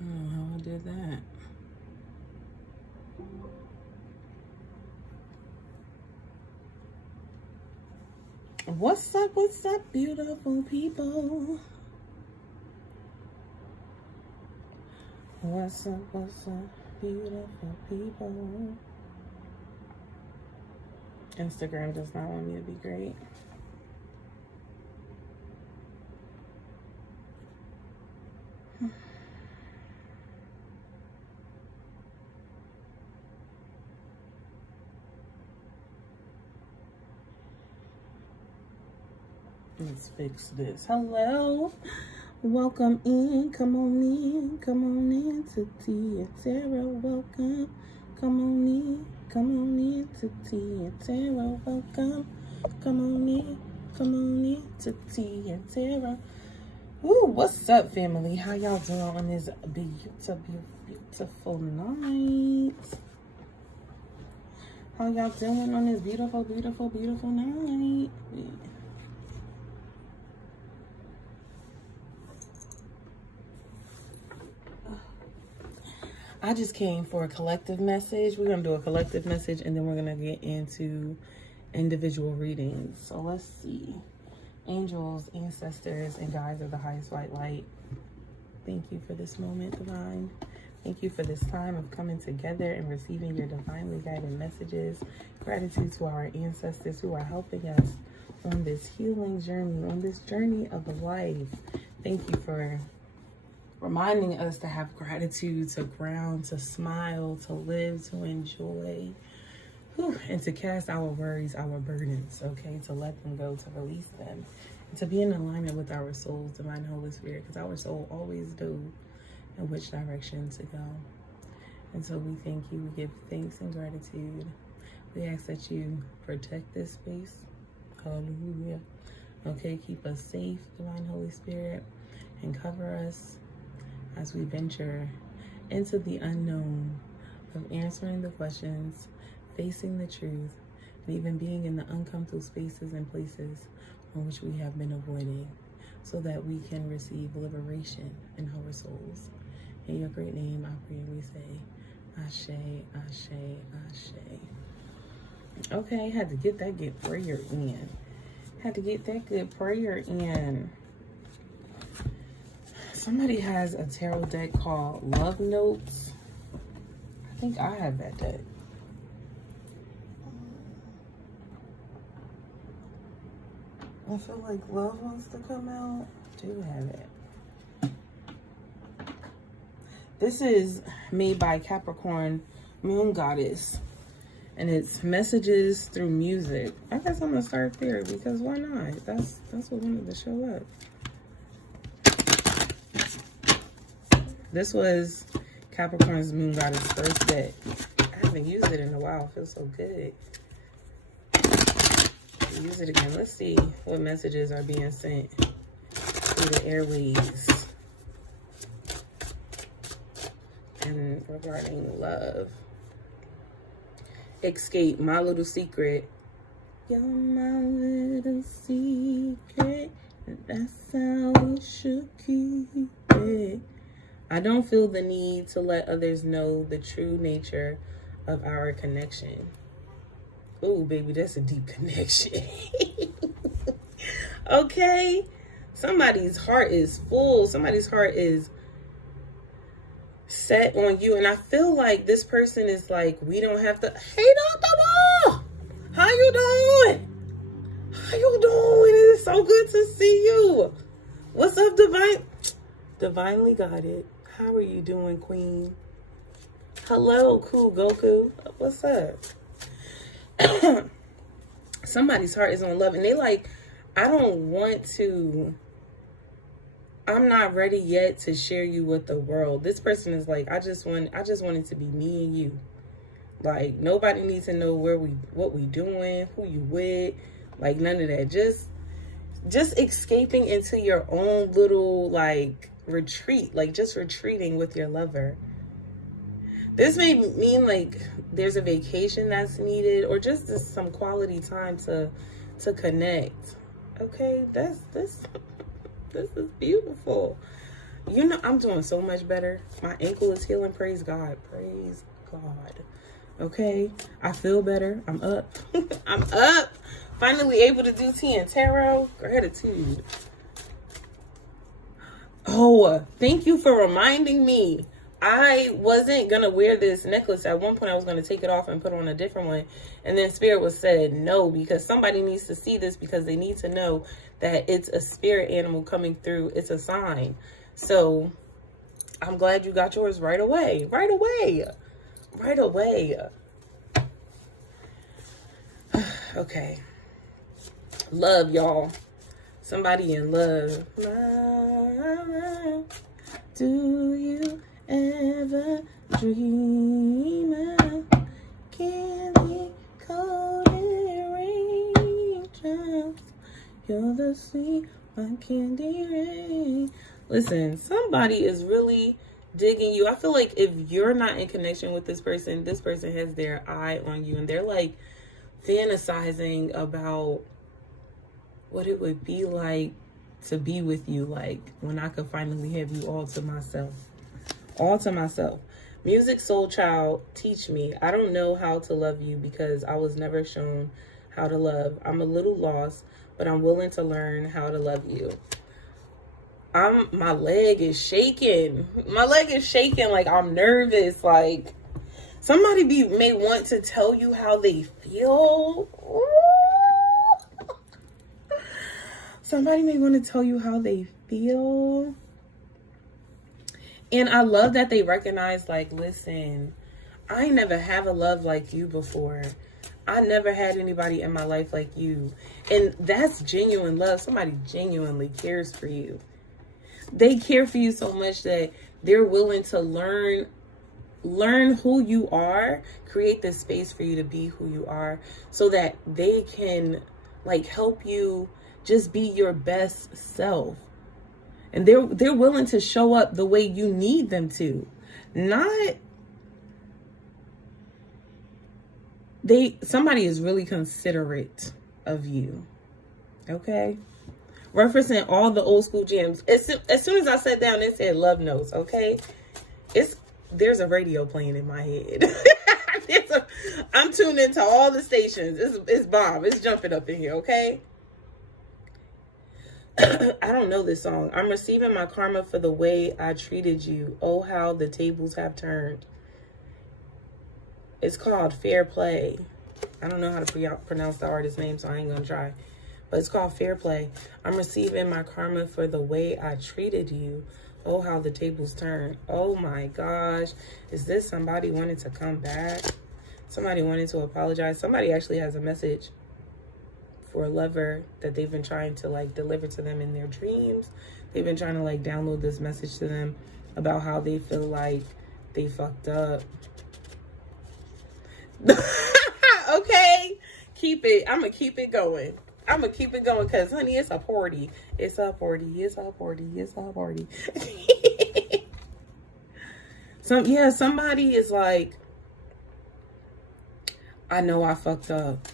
I don't know how I did that. What's up, beautiful people? What's up, beautiful people? Instagram does not want me to be great. Let's fix this. Hello. Welcome in. Come on in to Tea and Tarot. Welcome. Come on in to Tea and Tarot. Welcome. Come on in to Tea and Tarot. Ooh, what's up, family? How y'all doing on this beautiful night? How y'all doing on this beautiful night? I just came for a collective message. We're going to do a collective message, and then we're going to get into individual readings. So let's see. Angels, ancestors, and guides of the highest white light. Thank you for this moment, divine. Thank you for this time of coming together and receiving your divinely guided messages. Gratitude to our ancestors who are helping us on this healing journey, on this journey of life. Thank you for reminding us to have gratitude, to ground, to smile, to live, to enjoy, and to cast our worries, our burdens, okay? To let them go, to release them, and to be in alignment with our soul's divine Holy Spirit, because our soul always knows in which direction to go. And so we thank you, we give thanks and gratitude. We ask that you protect this space. Hallelujah. Okay, keep us safe, divine Holy Spirit, and cover us as we venture into the unknown of answering the questions, facing the truth, and even being in the uncomfortable spaces and places on which we have been avoiding, so that we can receive liberation in our souls. In your great name, I pray we say, Ashe, Ashe, Ashe. Okay, had to get that good prayer in. Had to get that good prayer in. Somebody has a tarot deck called Love Notes. I think I have that deck. I feel like love wants to come out. I do have it. This is made by Capricorn Moon Goddess. And it's messages through music. I guess I'm going to start there because why not? That's what wanted to show up. This was Capricorn's Moon Goddess first deck. I haven't used it in a while. It feels so good. Use it again. Let's see what messages are being sent through the airwaves and regarding love. Escape, my little secret. You're my little secret. That's how we should keep it. I don't feel the need to let others know the true nature of our connection. Oh, baby, that's a deep connection. Okay? Somebody's heart is full. Somebody's heart is set on you. And I feel like this person is like, we don't have to. Hey, Dr. Ball! How you doing? How you doing? It is so good to see you. What's up, Divinely Guided? How are you doing, Queen? Hello, Cool Goku. What's up? Somebody's heart is on love, and they like, I'm not ready yet to share you with the world. This person is like, I just want it to be me and you. Like, nobody needs to know what we doing, who you with, like none of that. Just escaping into your own little like retreat, like just retreating with your lover. This may mean like there's a vacation that's needed, or just some quality time to connect. Okay, this is beautiful. You know, I'm doing so much better. My ankle is healing. Praise God. Praise God. Okay. I feel better. I'm up. I'm up. Finally able to do tea and tarot. Gratitude. Oh, thank you for reminding me. I wasn't going to wear this necklace. At one point, I was going to take it off and put on a different one. And then Spirit was said no, because somebody needs to see this, because they need to know that it's a spirit animal coming through. It's a sign. So I'm glad you got yours right away. Right away. Right away. Okay. Love, y'all. Somebody in love. Do you ever dream of candy coated raindrops? You're the sweet one candy rain. Listen, somebody is really digging you. I feel like if you're not in connection with this person has their eye on you, and they're like fantasizing about what it would be like to be with you, like when I could finally have you all to myself. All to myself. Music Soul Child, teach me. I don't know how to love you because I was never shown how to love. I'm a little lost, but I'm willing to learn how to love you. My leg is shaking. My leg is shaking, like I'm nervous. Like somebody may want to tell you how they feel. Somebody may want to tell you how they feel. And I love that they recognize, like, listen, I ain't never have a love like you before. I never had anybody in my life like you. And that's genuine love. Somebody genuinely cares for you. They care for you so much that they're willing to learn who you are, create this space for you to be who you are, so that they can, like, help you just be your best self. And they're willing to show up the way you need them to. Somebody is really considerate of you. Okay? Referencing all the old school jams. As soon as I sat down, it said Love Notes, okay? There's a radio playing in my head. I'm tuned into all the stations. It's bomb. It's jumping up in here, okay? I don't know this song. I'm receiving my karma for the way I treated you. Oh, how the tables have turned. It's called Fair Play. I don't know how to pronounce the artist's name, so I ain't gonna try. But it's called Fair Play. I'm receiving my karma for the way I treated you. Oh, how the tables turned. Oh my gosh. Is this somebody wanting to come back? Somebody wanting to apologize? Somebody actually has a message for a lover that they've been trying to, like, deliver to them in their dreams. They've been trying to, like, download this message to them about how they feel like they fucked up. Okay, keep it. I'm gonna keep it going. Because, honey, it's a party. It's a party. It's a party. It's a party. Somebody is like, I know I fucked up.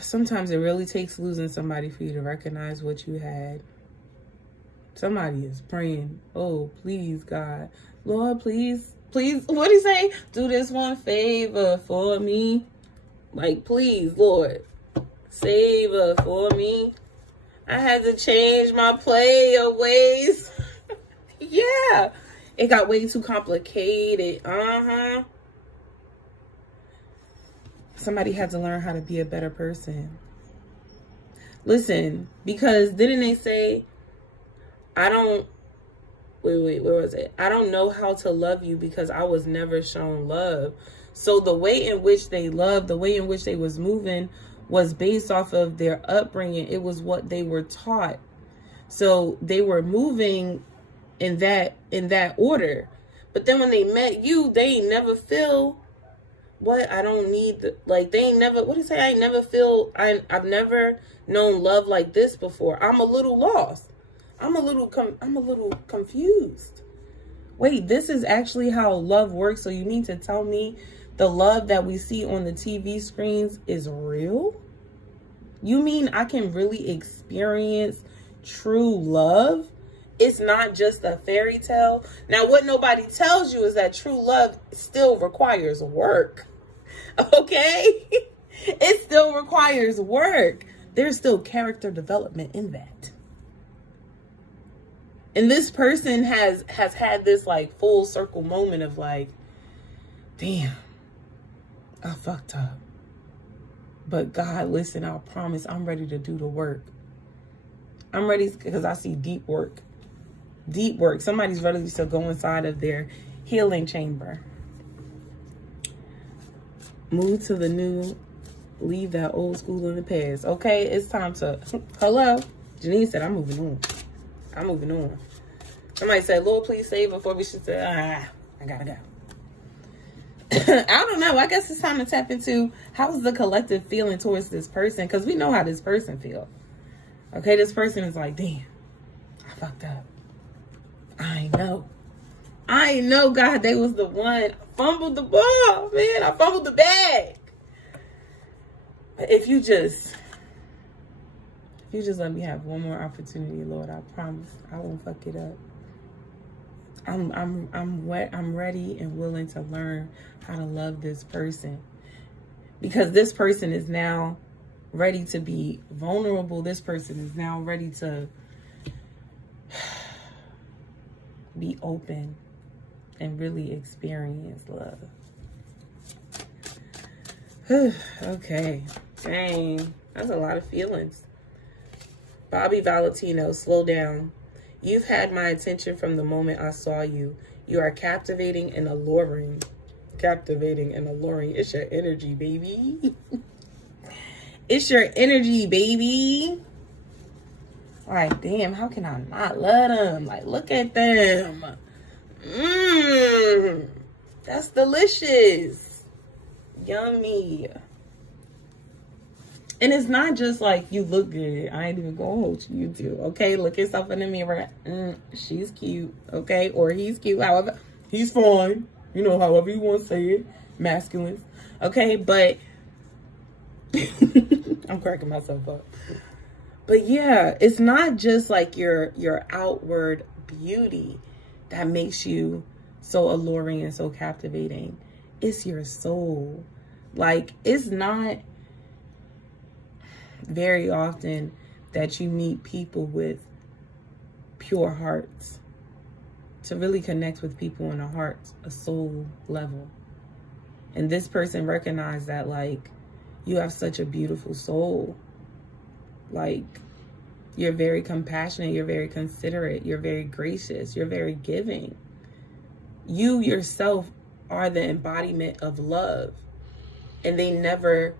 Sometimes it really takes losing somebody for you to recognize what you had. Somebody is praying, oh, please, God. Lord, please, what do you say? Do this one favor for me. Like, please, Lord, save her for me. I had to change my play of ways. Yeah, it got way too complicated. Somebody had to learn how to be a better person. Listen, because didn't they say, where was it? I don't know how to love you because I was never shown love. So the way in which they loved, the way in which they was moving was based off of their upbringing. It was what they were taught. So they were moving in that order. But then when they met you, they ain't never feel what I don't need. Like, they ain't never, what do you say? I ain't never feel, I've never known love like this before. I'm a little lost. I'm a little confused. Wait, this is actually how love works. So you mean to tell me the love that we see on the TV screens is real? You mean I can really experience true love, it's not just a fairy tale. Now, what nobody tells you is that true love still requires work. Okay? It still requires work. There's still character development in that. And this person has had this like full circle moment of like, damn, I fucked up. But God, listen, I promise I'm ready to do the work. I'm ready because I see deep work. Deep work. Somebody's ready to go inside of their healing chamber. Move to the new. Leave that old school in the past. Okay, it's time to... Hello? Janine said, I'm moving on. I'm moving on. Somebody said, Lord, please save before we should say, I gotta go. I don't know. I guess it's time to tap into how's the collective feeling towards this person, because we know how this person feels. Okay, this person is like, damn, I fucked up. I know, God, they was the one. I fumbled the ball, man. I fumbled the bag. But if you just let me have one more opportunity, Lord, I promise I won't fuck it up. I'm ready and willing to learn how to love this person, because this person is now ready to be vulnerable. This person is now ready to be open and really experience love. Okay. Dang. That's a lot of feelings. Bobby Valentino, slow down. You've had my attention from the moment I saw you. You are captivating and alluring. Captivating and alluring. It's your energy, baby. It's your energy, baby. Like, damn, how can I not love them? Like, look at them. That's delicious. Yummy. And it's not just like you look good. I ain't even gonna hold you too. Okay, look yourself in the mirror. She's cute. Okay, or he's cute. However, he's fine. You know, however you want to say it. Masculine. Okay, but I'm cracking myself up. But yeah, it's not just like your outward beauty that makes you so alluring and so captivating. It's your soul. Like, it's not very often that you meet people with pure hearts. To really connect with people in a heart, a soul level. And this person recognized that, like, you have such a beautiful soul. Like, you're very compassionate, you're very considerate, you're very gracious, you're very giving. You yourself are the embodiment of love. And they never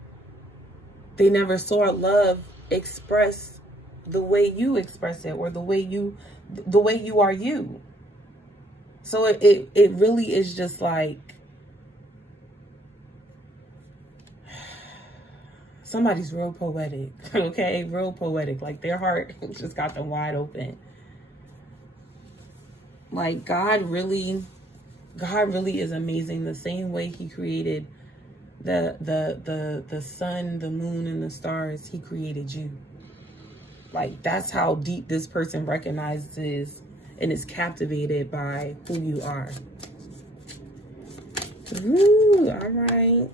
saw love express the way you express it, or the way you are you. So it really is just like somebody's real poetic, okay? Real poetic. Like, their heart just got them wide open. Like, God really is amazing. The same way he created the sun, the moon, and the stars, he created you. Like, that's how deep this person recognizes and is captivated by who you are. Ooh, all right.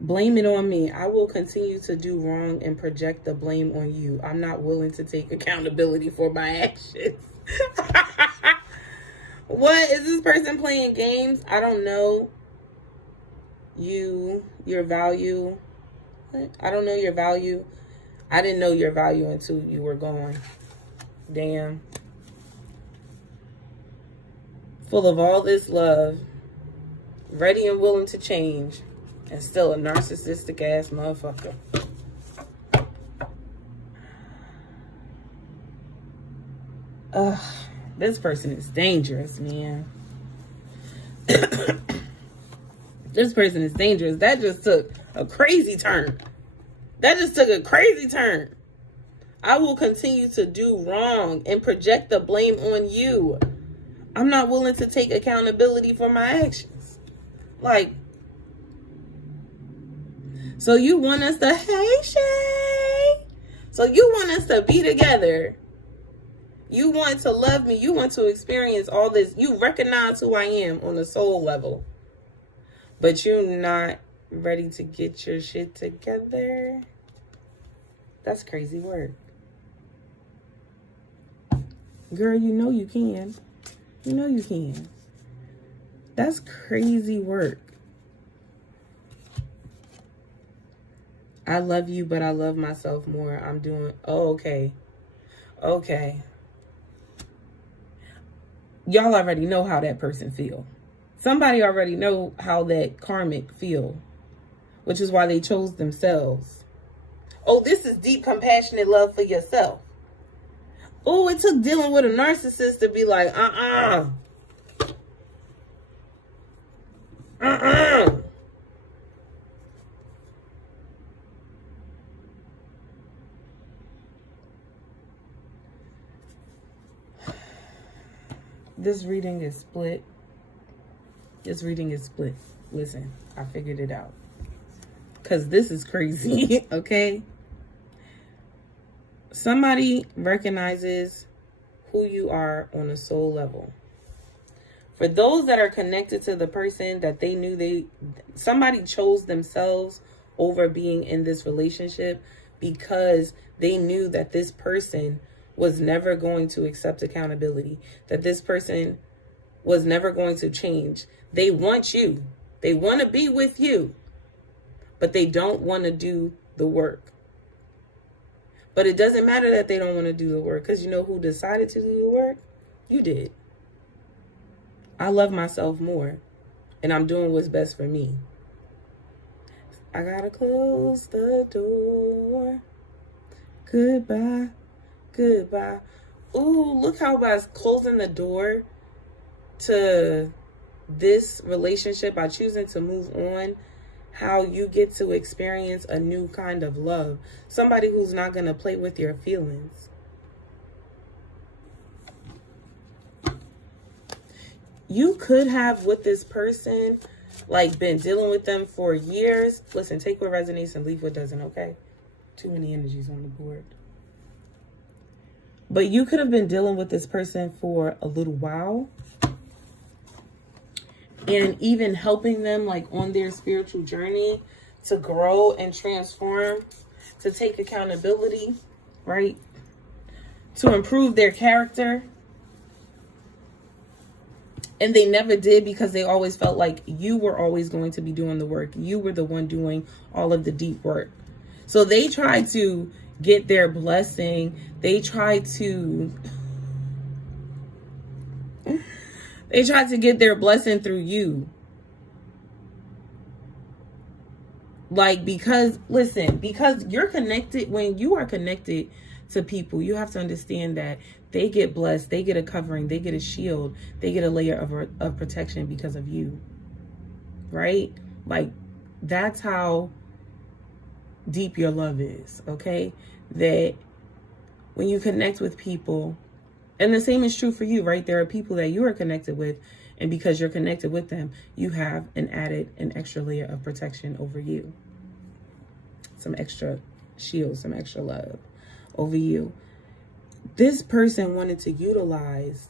Blame it on me. I will continue to do wrong and project the blame on you. I'm not willing to take accountability for my actions. What is this person playing games? I don't know your value. What? I don't know your value. I didn't know your value until you were gone. Damn. Full of all this love, ready and willing to change, and still a narcissistic ass motherfucker. This person is dangerous, man. This person is dangerous. That just took a crazy turn. I will continue to do wrong and project the blame on you. I'm not willing to take accountability for my actions. Like, so you want us to, hey, Shay. So you want us to be together. You want to love me. You want to experience all this. You recognize who I am on a soul level. But you're not ready to get your shit together. That's crazy work. Girl, you know you can. You know you can. That's crazy work. I love you, but I love myself more. I'm doing... Oh, okay. Okay. Y'all already know how that person feel. Somebody already know how that karmic feel, which is why they chose themselves. Oh, this is deep, compassionate love for yourself. Oh, it took dealing with a narcissist to be like, This reading is split. This reading is split. Listen, I figured it out. Because this is crazy, okay? Somebody recognizes who you are on a soul level. For those that are connected to the person that they knew somebody chose themselves over being in this relationship because they knew that this person was never going to accept accountability, that this person was never going to change. They want you. They want to be with you, but they don't want to do the work. But it doesn't matter that they don't want to do the work, because you know who decided to do the work? You did. I love myself more, and I'm doing what's best for me. I gotta close the door. Goodbye. Goodbye. Ooh, look how by closing the door to this relationship, by choosing to move on, how you get to experience a new kind of love. Somebody who's not going to play with your feelings. You could have with this person, like, been dealing with them for years. Listen, take what resonates and leave what doesn't, okay? Too many energies on the board. But you could have been dealing with this person for a little while. And even helping them, like, on their spiritual journey to grow and transform, to take accountability, right? To improve their character. And they never did, because they always felt like you were always going to be doing the work. You were the one doing all of the deep work. So they tried to get their blessing. They tried to get their blessing through you. Like, because you're connected. When you are connected to people, you have to understand that they get blessed, they get a covering, they get a shield, they get a layer of protection because of you. Right? Like, that's how deep your love is, okay? That when you connect with people, and the same is true for you, right? There are people that you are connected with, and because you're connected with them, you have an extra layer of protection over you. Some extra shield, some extra love over you. This person wanted to utilize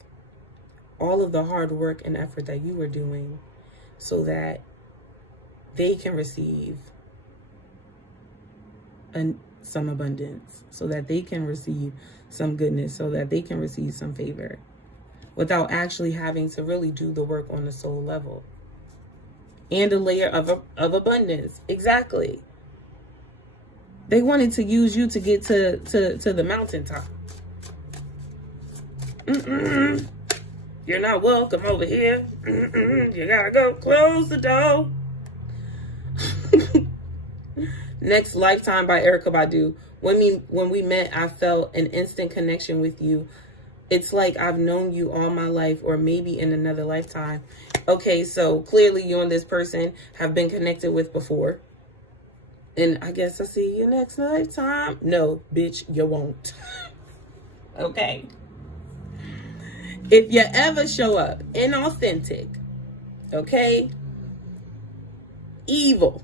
all of the hard work and effort that you were doing so that they can receive some abundance, so that they can receive some goodness, so that they can receive some favor, without actually having to really do the work on the soul level. And a layer of abundance. Exactly. They wanted to use you to get to the mountaintop. You're not welcome over here. You gotta go close the door. Next Lifetime by Erykah Badu. When we met, I felt an instant connection with you. It's like I've known you all my life, or maybe in another lifetime. Okay, so clearly you and this person have been connected with before. And I guess I'll see you next lifetime. No, bitch, you won't. Okay. If you ever show up inauthentic, okay, evil,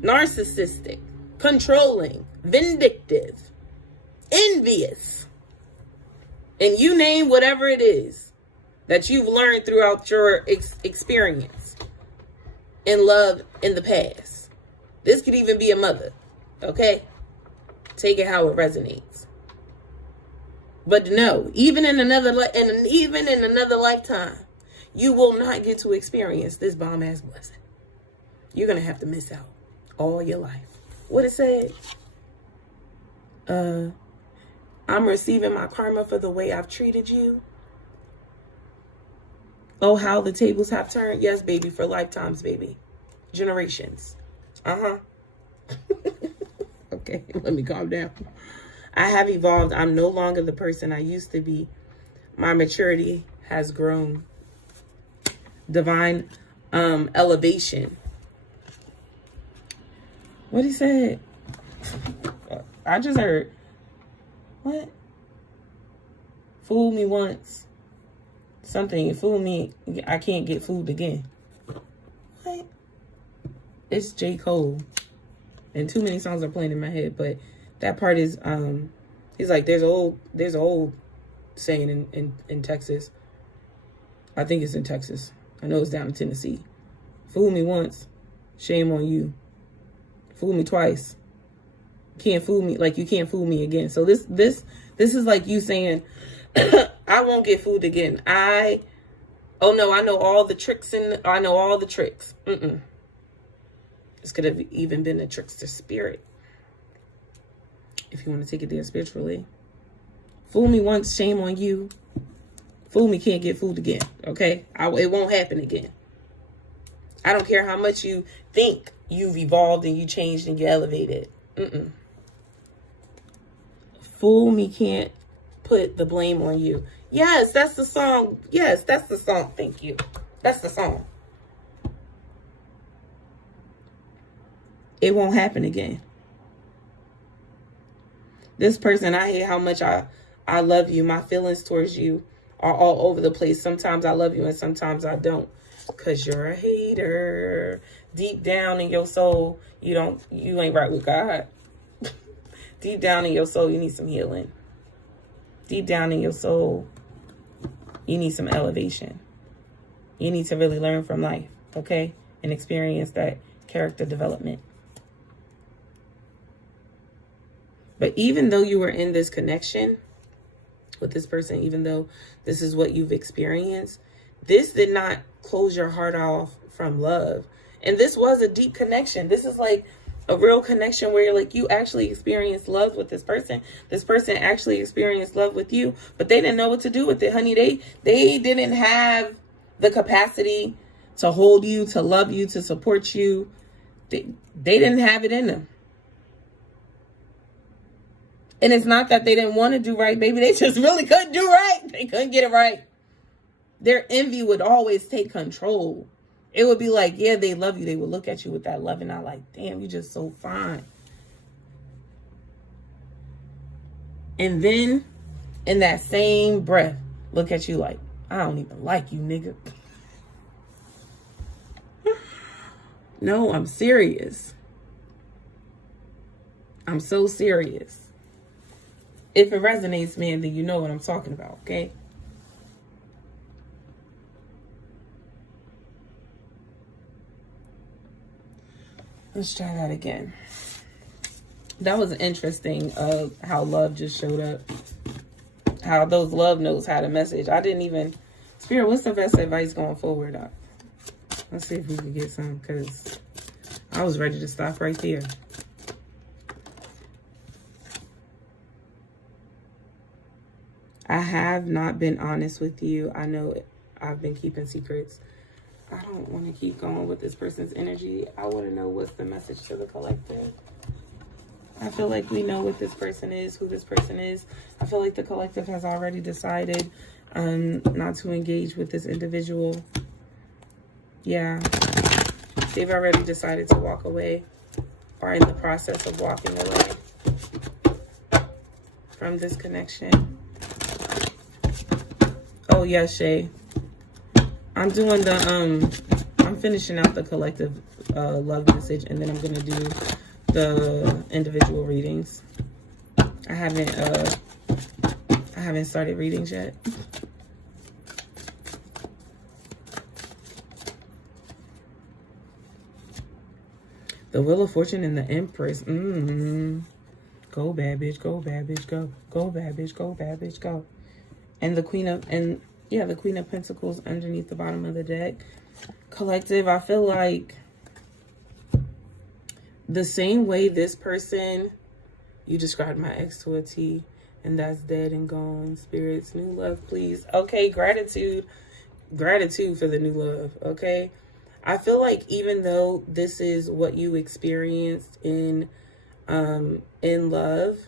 narcissistic, controlling, vindictive, envious. And you name whatever it is that you've learned throughout your experience in love in the past. This could even be a mother, okay? Take it how it resonates. But no, even in another lifetime, you will not get to experience this bomb-ass blessing. You're going to have to miss out all your life. What it said? I'm receiving my karma for the way I've treated you. Oh, how the tables have turned. Yes, baby, for lifetimes, baby. Generations. Okay, let me calm down. I have evolved. I'm no longer the person I used to be. My maturity has grown. Divine elevation. What he said? I just heard. What? Fool me once. Something. Fool me. I can't get fooled again. What? It's J. Cole. And too many songs are playing in my head, but that part is he's like, there's an old saying in Texas. I think it's in Texas. I know it's down in Tennessee. Fool me once, shame on you. Fool me twice. Can't fool me, like you can't fool me again. So this is like you saying, I won't get fooled again. I know all the tricks and I know all the tricks. This could have even been a trickster spirit, if you want to take it there spiritually. Fool me once, shame on you. Fool me, can't get fooled again. Okay? It won't happen again. I don't care how much you think you've evolved and you changed and you elevated. Fool me, can't put the blame on you. Yes, that's the song. Yes, that's the song. Thank you. That's the song. It won't happen again. This person, I hate how much I love you. My feelings towards you are all over the place. Sometimes I love you and sometimes I don't. Because you're a hater. Deep down in your soul, you ain't right with God. Deep down in your soul, you need some healing. Deep down in your soul, you need some elevation. You need to really learn from life, okay? And experience that character development. But even though you were in this connection with this person, even though this is what you've experienced, this did not close your heart off from love. And this was a deep connection. This is like a real connection where you're like, you actually experienced love with this person. This person actually experienced love with you, but they didn't know what to do with it, honey. They didn't have the capacity to hold you, to love you, to support you. They didn't have it in them. And it's not that they didn't want to do right, baby. They just really couldn't do right. They couldn't get it right. Their envy would always take control. It would be like, yeah, they love you. They would look at you with that love and I'm like, damn, you're just so fine. And then in that same breath, look at you like, I don't even like you, nigga. No, I'm serious. I'm so serious. If it resonates, man, then you know what I'm talking about, okay? Let's try that again. That was interesting, how love just showed up. How those love notes had a message. I didn't even... Spirit, what's the best advice going forward? Let's see if we can get some, because I was ready to stop right there. I have not been honest with you. I know I've been keeping secrets. I don't want to keep going with this person's energy. I want to know what's the message to the collective. I feel like we know what this person is, who this person is. I feel like the collective has already decided not to engage with this individual. Yeah. They've already decided to walk away or in the process of walking away from this connection. Oh, yes, Shay. I'm doing the, I'm finishing out the collective love message, and then I'm going to do the individual readings. I haven't started readings yet. The Wheel of Fortune and the Empress. Go bad bitch, go bad bitch, go. Go bad bitch, go bad bitch, go. And the Queen of Pentacles underneath the bottom of the deck. Collective, I feel like the same way this person, you described my ex to a T, and that's dead and gone. Spirits, new love, please. Okay, gratitude for the new love, okay? I feel like even though this is what you experienced in love,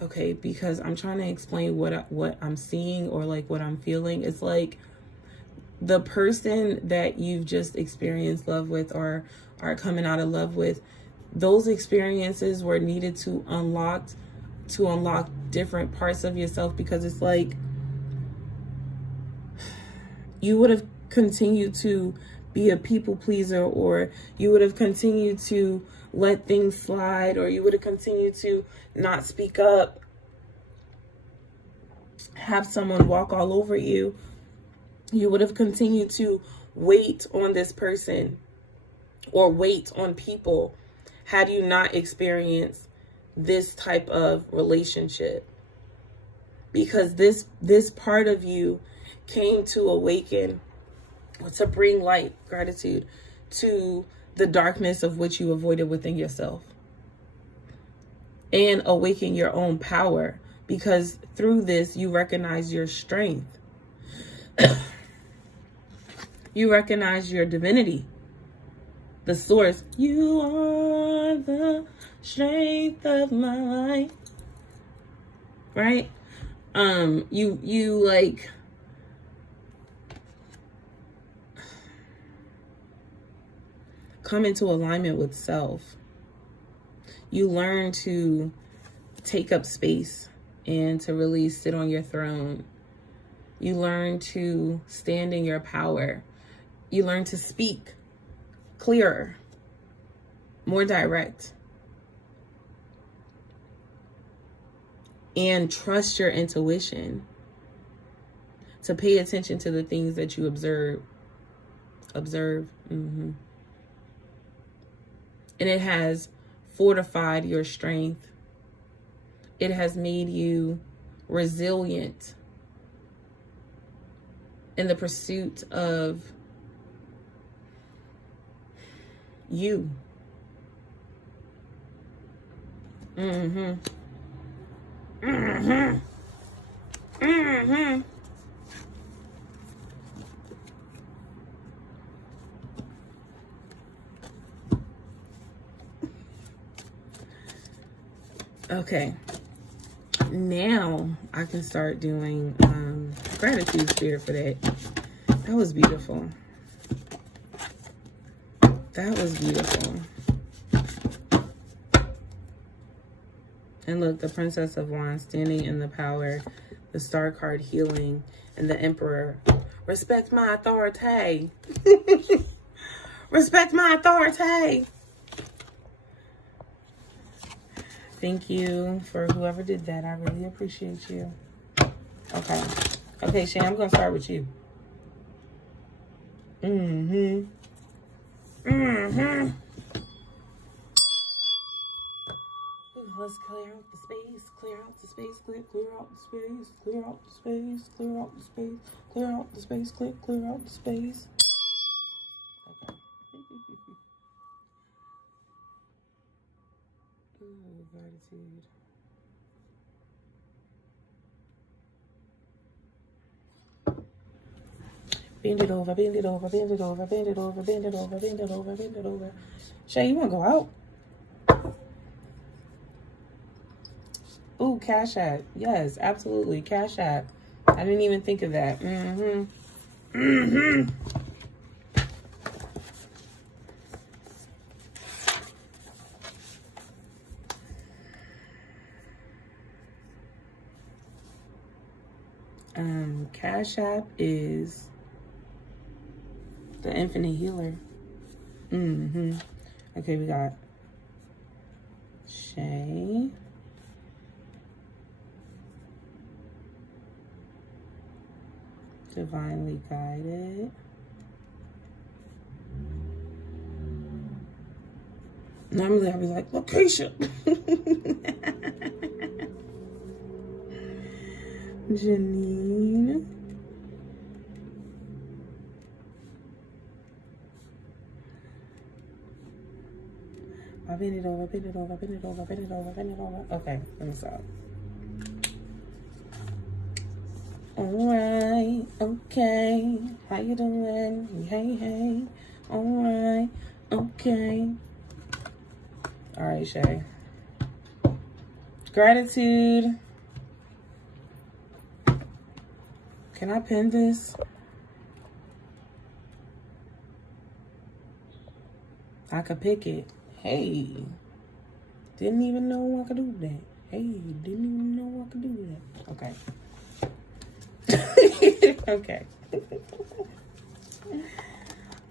okay, because I'm trying to explain what I'm seeing or like what I'm feeling. It's like the person that you've just experienced love with or are coming out of love with, those experiences were needed to unlock different parts of yourself, because it's like you would have continued to be a people pleaser, or you would have continued to let things slide, or you would have continued to not speak up, have someone walk all over you. You would have continued to wait on this person or wait on people had you not experienced this type of relationship. Because this part of you came to awaken, or to bring light, gratitude, to the darkness of which you avoided within yourself. And awaken your own power, because through this you recognize your strength. You recognize your divinity, the source. You are the strength of my life. Right? You like come into alignment with self. You learn to take up space and to really sit on your throne. You learn to stand in your power. You learn to speak clearer, more direct, and trust your intuition, to pay attention to the things that you observe. And it has fortified your strength. It has made you resilient in the pursuit of you. Okay, now I can start doing gratitude spirit for that. That was beautiful. That was beautiful. And look, the Princess of Wands standing in the power, the Star card healing, and the Emperor. Respect my authority. Respect my authority. Thank you for whoever did that. I really appreciate you. Okay. Okay, Shay, I'm going to start with you. Let's clear out the space, clear out the space, clear out the space, clear out the space, clear out the space, clear out the space, clear out the space. Okay. Ooh, gratitude. Bend it over, bend it over, bend it over, bend it over, bend it over, bend it over, bend it over. Shay, you want to go out? Ooh, Cash App. Yes, absolutely. Cash App. I didn't even think of that. Cash App is the Infinite Healer. Okay, we got Shay. Divinely guided. Normally I'd be like, Location. Janine. I bend it over, bend it over, bend it over, bend it over, bend it over. Okay, let me stop. Alright, okay. How you doing? Hey, hey. Alright, okay. Alright, Shay. Gratitude. Can I pin this? I could pick it. Hey. Didn't even know I could do that. Hey, didn't even know I could do that. Okay. Okay.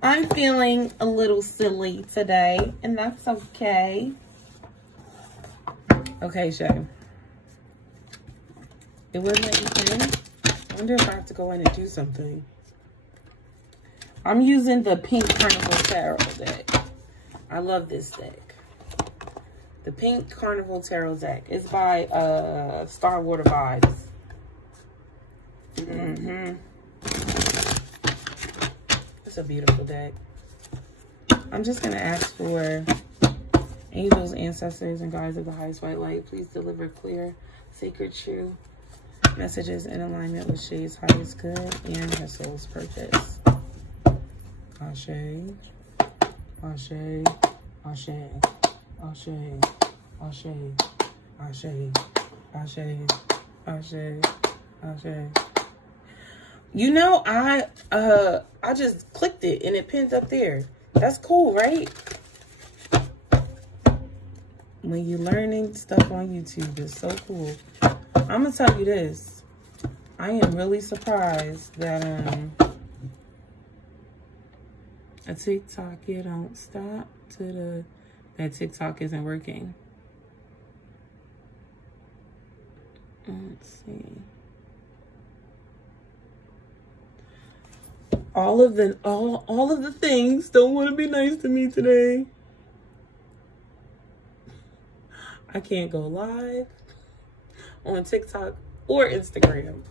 I'm feeling a little silly today, and that's okay. Okay, Shay. It wouldn't let me pin. I wonder if I have to go in and do something. I'm using the Pink Carnival Tarot deck. I love this deck. The Pink Carnival Tarot deck is by Star Water Vibes. It's a beautiful deck. I'm just going to ask for angels, ancestors, and guides of the highest white light. Please deliver clear, sacred, true messages in alignment with Shay's highest good and her soul's purpose. Ashe. Ashe, Ashe, Ashe, Ashe, Ashe, Ashe, Ashe, Ashe. You know, I just clicked it and it pins up there. That's cool, right? When you're learning stuff on YouTube, it's so cool. I'm gonna tell you this. I am really surprised that a TikTok, you don't stop that TikTok isn't working. Let's see. All of the things don't want to be nice to me today. I can't go live on TikTok or Instagram.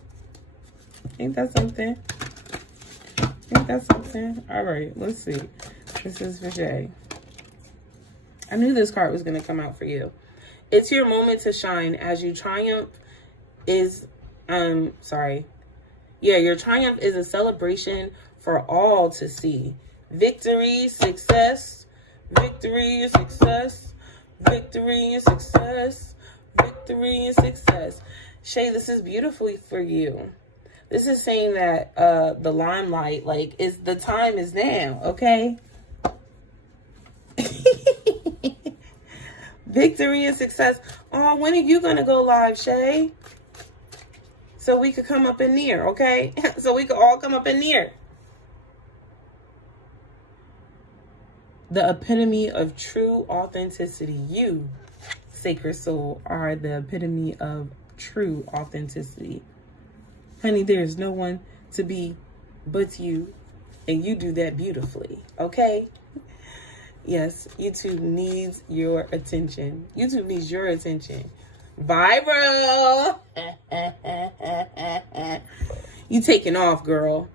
Ain't that something? Ain't that something? All right, let's see. This is for Shay. I knew this card was going to come out for you. It's your moment to shine as you triumph is, your triumph is a celebration for all to see. Victory, success, victory, success, victory, success, victory, and success. Shay, this is beautiful for you. This is saying that the limelight, the time is now, okay? Victory and success. Oh, when are you going to go live, Shay? So we could come up in near, okay? So we could all come up in near. The epitome of true authenticity. You, sacred soul, are the epitome of true authenticity. Honey, there's no one to be but you, and you do that beautifully, okay? Yes, YouTube needs your attention. YouTube needs your attention. Viral! You taking off, girl.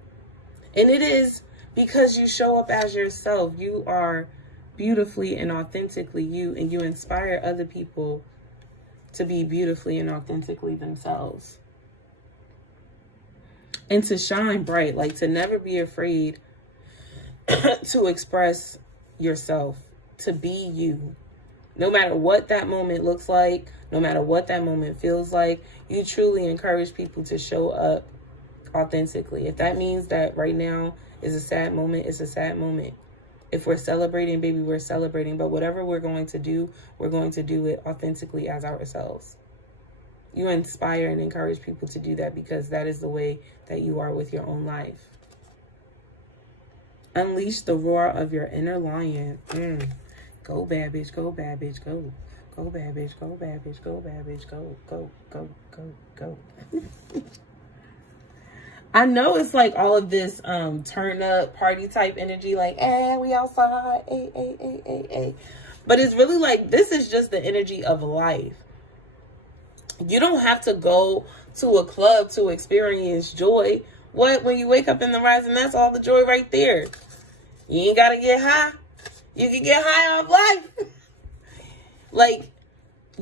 And it is because you show up as yourself. You are beautifully and authentically you, and you inspire other people to be beautifully and authentically themselves. And to shine bright, to never be afraid to express yourself, to be you. No matter what that moment looks like, no matter what that moment feels like, you truly encourage people to show up authentically. If that means that right now is a sad moment, it's a sad moment. If we're celebrating, baby, we're celebrating. But whatever we're going to do it authentically as ourselves. You inspire and encourage people to do that because that is the way that you are with your own life. Unleash the roar of your inner lion. Go, bad bitch. Go, bad bitch. Go. Go bad bitch, go bad bitch, go bad bitch, go, go, go, go, go. I know it's like all of this turn up party type energy, like, hey, we outside, hey. But it's really like, this is just the energy of life. You don't have to go to a club to experience joy. What? When you wake up in the rising, that's all the joy right there. You ain't got to get high. You can get high off life. Like,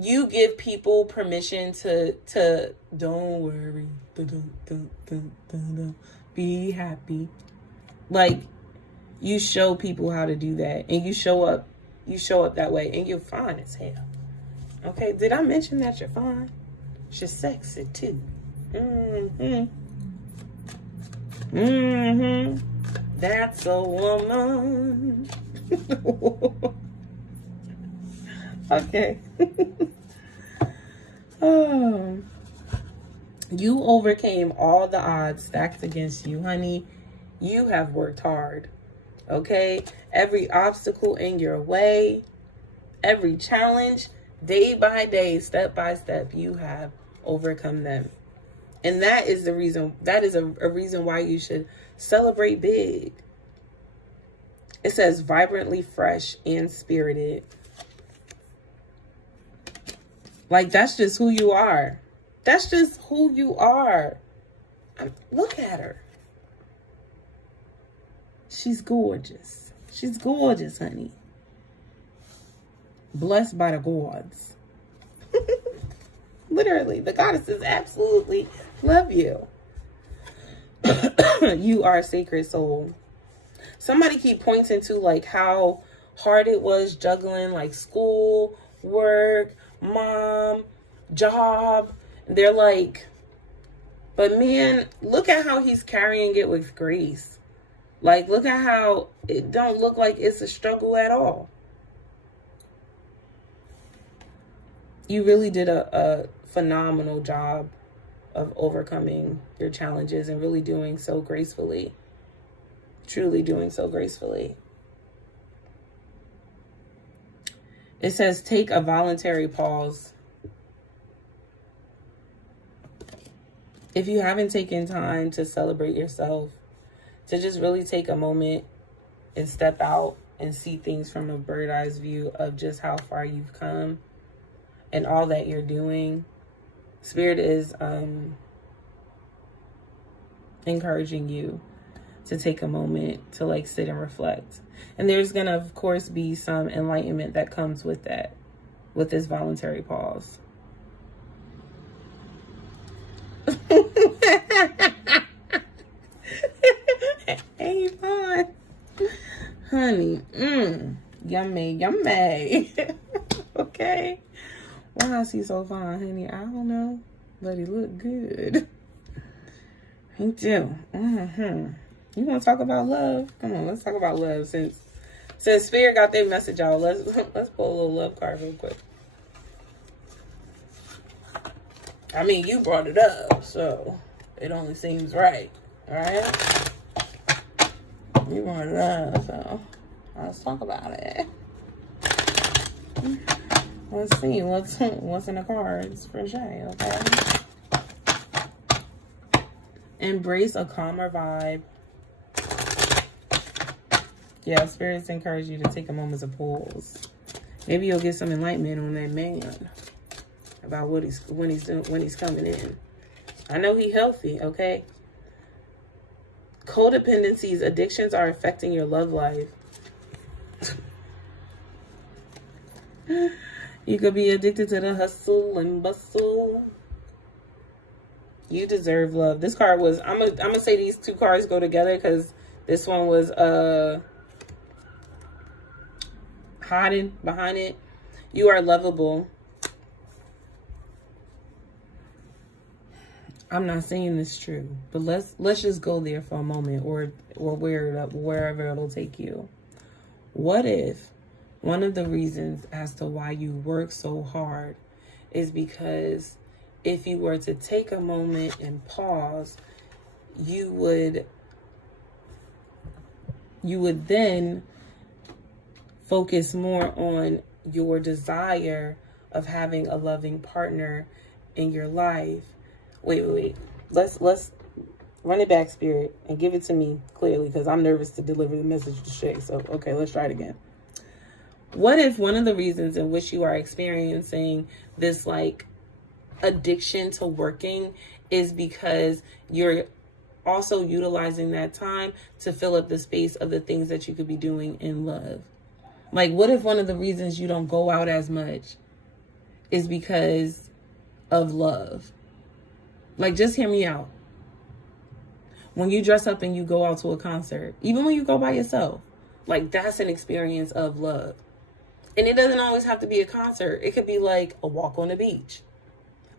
you give people permission to don't worry, be happy. Like, you show people how to do that, and you show up that way, and you're fine as hell. Okay, did I mention that you're fine? You're sexy too. That's a woman. Okay. Oh. You overcame all the odds stacked against you, honey. You have worked hard. Okay? Every obstacle in your way, every challenge, day by day, step by step, you have overcome them. And that is the reason, that is a reason why you should celebrate big. It says vibrantly fresh and spirited. Like, that's just who you are. That's just who you are. Look at her. She's gorgeous. She's gorgeous, honey. Blessed by the gods. Literally, the goddesses absolutely love you. You are a sacred soul. Somebody keep pointing to like how hard it was juggling like school, work, mom, job. They're like, but man, look at how he's carrying it with grace. Like, look at how it don't look like it's a struggle at all. You really did a phenomenal job of overcoming your challenges and really doing so gracefully. Truly doing so gracefully. It says, take a voluntary pause. If you haven't taken time to celebrate yourself, to just really take a moment and step out and see things from a bird's eye view of just how far you've come and all that you're doing, Spirit is encouraging you to take a moment to like sit and reflect. And there's going to, of course, be some enlightenment that comes with that, with this voluntary pause. Hey, fun. Honey, yummy. Okay. Why is he so fine, honey? I don't know, but he look good. He do. You want to talk about love? Come on, let's talk about love. Since Spirit got their message out, let's pull a little love card real quick. I mean, you brought it up, so it only seems right. All right? You brought it up, so let's talk about it. Let's see what's in the cards for Shay, okay? Embrace a calmer vibe. Yeah, spirits encourage you to take a moment of pause. Maybe you'll get some enlightenment on that man about when he's coming in. I know he's healthy, okay? Codependencies, addictions are affecting your love life. You could be addicted to the hustle and bustle. You deserve love. This card was, I'm gonna say these two cards go together because this one was hiding behind it. You are lovable. I'm not saying this true, but let's just go there for a moment, or wherever it'll take you. What if one of the reasons as to why you work so hard is because if you were to take a moment and pause, you would then focus more on your desire of having a loving partner in your life. Wait. Let's run it back, Spirit, and give it to me clearly, because I'm nervous to deliver the message to Shay. So, okay, let's try it again. What if one of the reasons in which you are experiencing this like addiction to working is because you're also utilizing that time to fill up the space of the things that you could be doing in love? Like, what if one of the reasons you don't go out as much is because of love? Like, just hear me out. When you dress up and you go out to a concert, even when you go by yourself, like, that's an experience of love. And it doesn't always have to be a concert. It could be like a walk on the beach.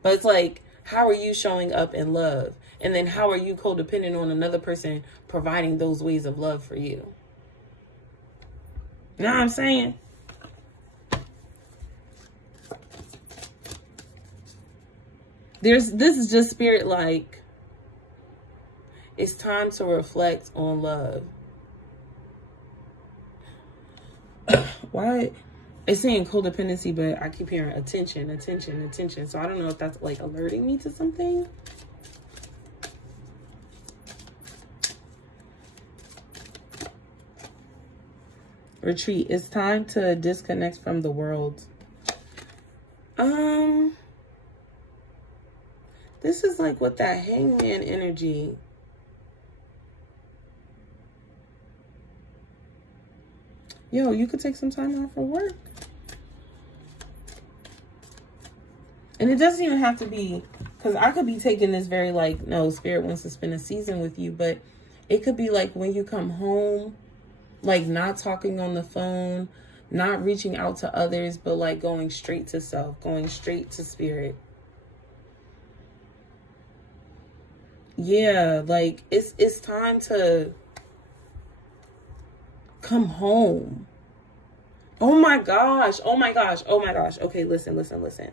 But it's like, how are you showing up in love? And then how are you codependent on another person providing those ways of love for you? You know what I'm saying? This is just Spirit, like, it's time to reflect on love. Why? It's saying codependency, but I keep hearing attention. So I don't know if that's like alerting me to something. Retreat. It's time to disconnect from the world. This is like with that hangman energy. Yo, you could take some time off for work. And it doesn't even have to be, because I could be taking this very like, no, Spirit wants to spend a season with you, but it could be like when you come home, like not talking on the phone, not reaching out to others, but like going straight to self, going straight to Spirit. Yeah, like it's time to come home. Oh my gosh. Okay, listen.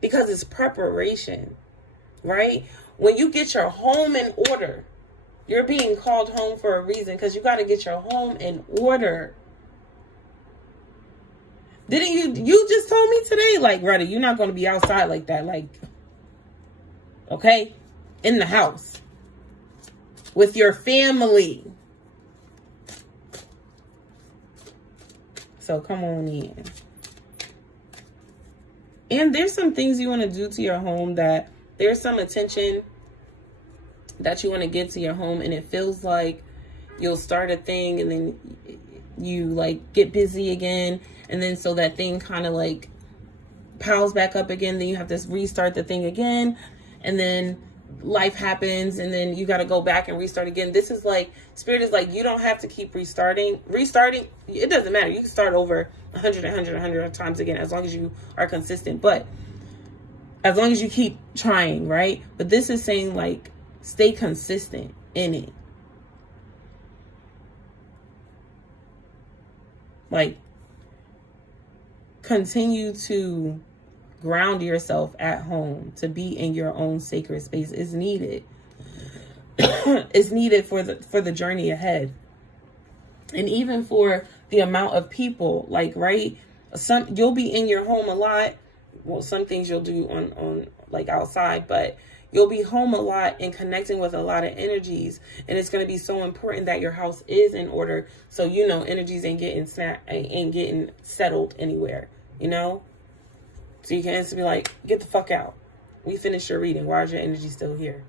Because it's preparation, right? When you get your home in order, you're being called home for a reason, because you got to get your home in order. Didn't you just told me today, like, Ruddy, you're not going to be outside like that, like, okay? In the house with your family. So come on in. And there's some things you want to do to your home, that there's some attention that you want to give to your home, and it feels like you'll start a thing and then you like get busy again, and then so that thing kind of like piles back up again, then you have to restart the thing again, and then life happens, and then you got to go back and restart again. This is like, Spirit is like, you don't have to keep restarting. It doesn't matter. You can start over 100 times again, as long as you are consistent, but as long as you keep trying, right? But this is saying like, stay consistent in it. Like, continue to ground yourself at home, to be in your own sacred space is needed. It's needed for the journey ahead. And even for the amount of people, like, right? You'll be in your home a lot. Well, some things you'll do on like outside, but you'll be home a lot and connecting with a lot of energies. And it's going to be so important that your house is in order. So, you know, energies ain't getting settled anywhere, you know? So you can instantly be like, get the fuck out. We finished your reading. Why is your energy still here?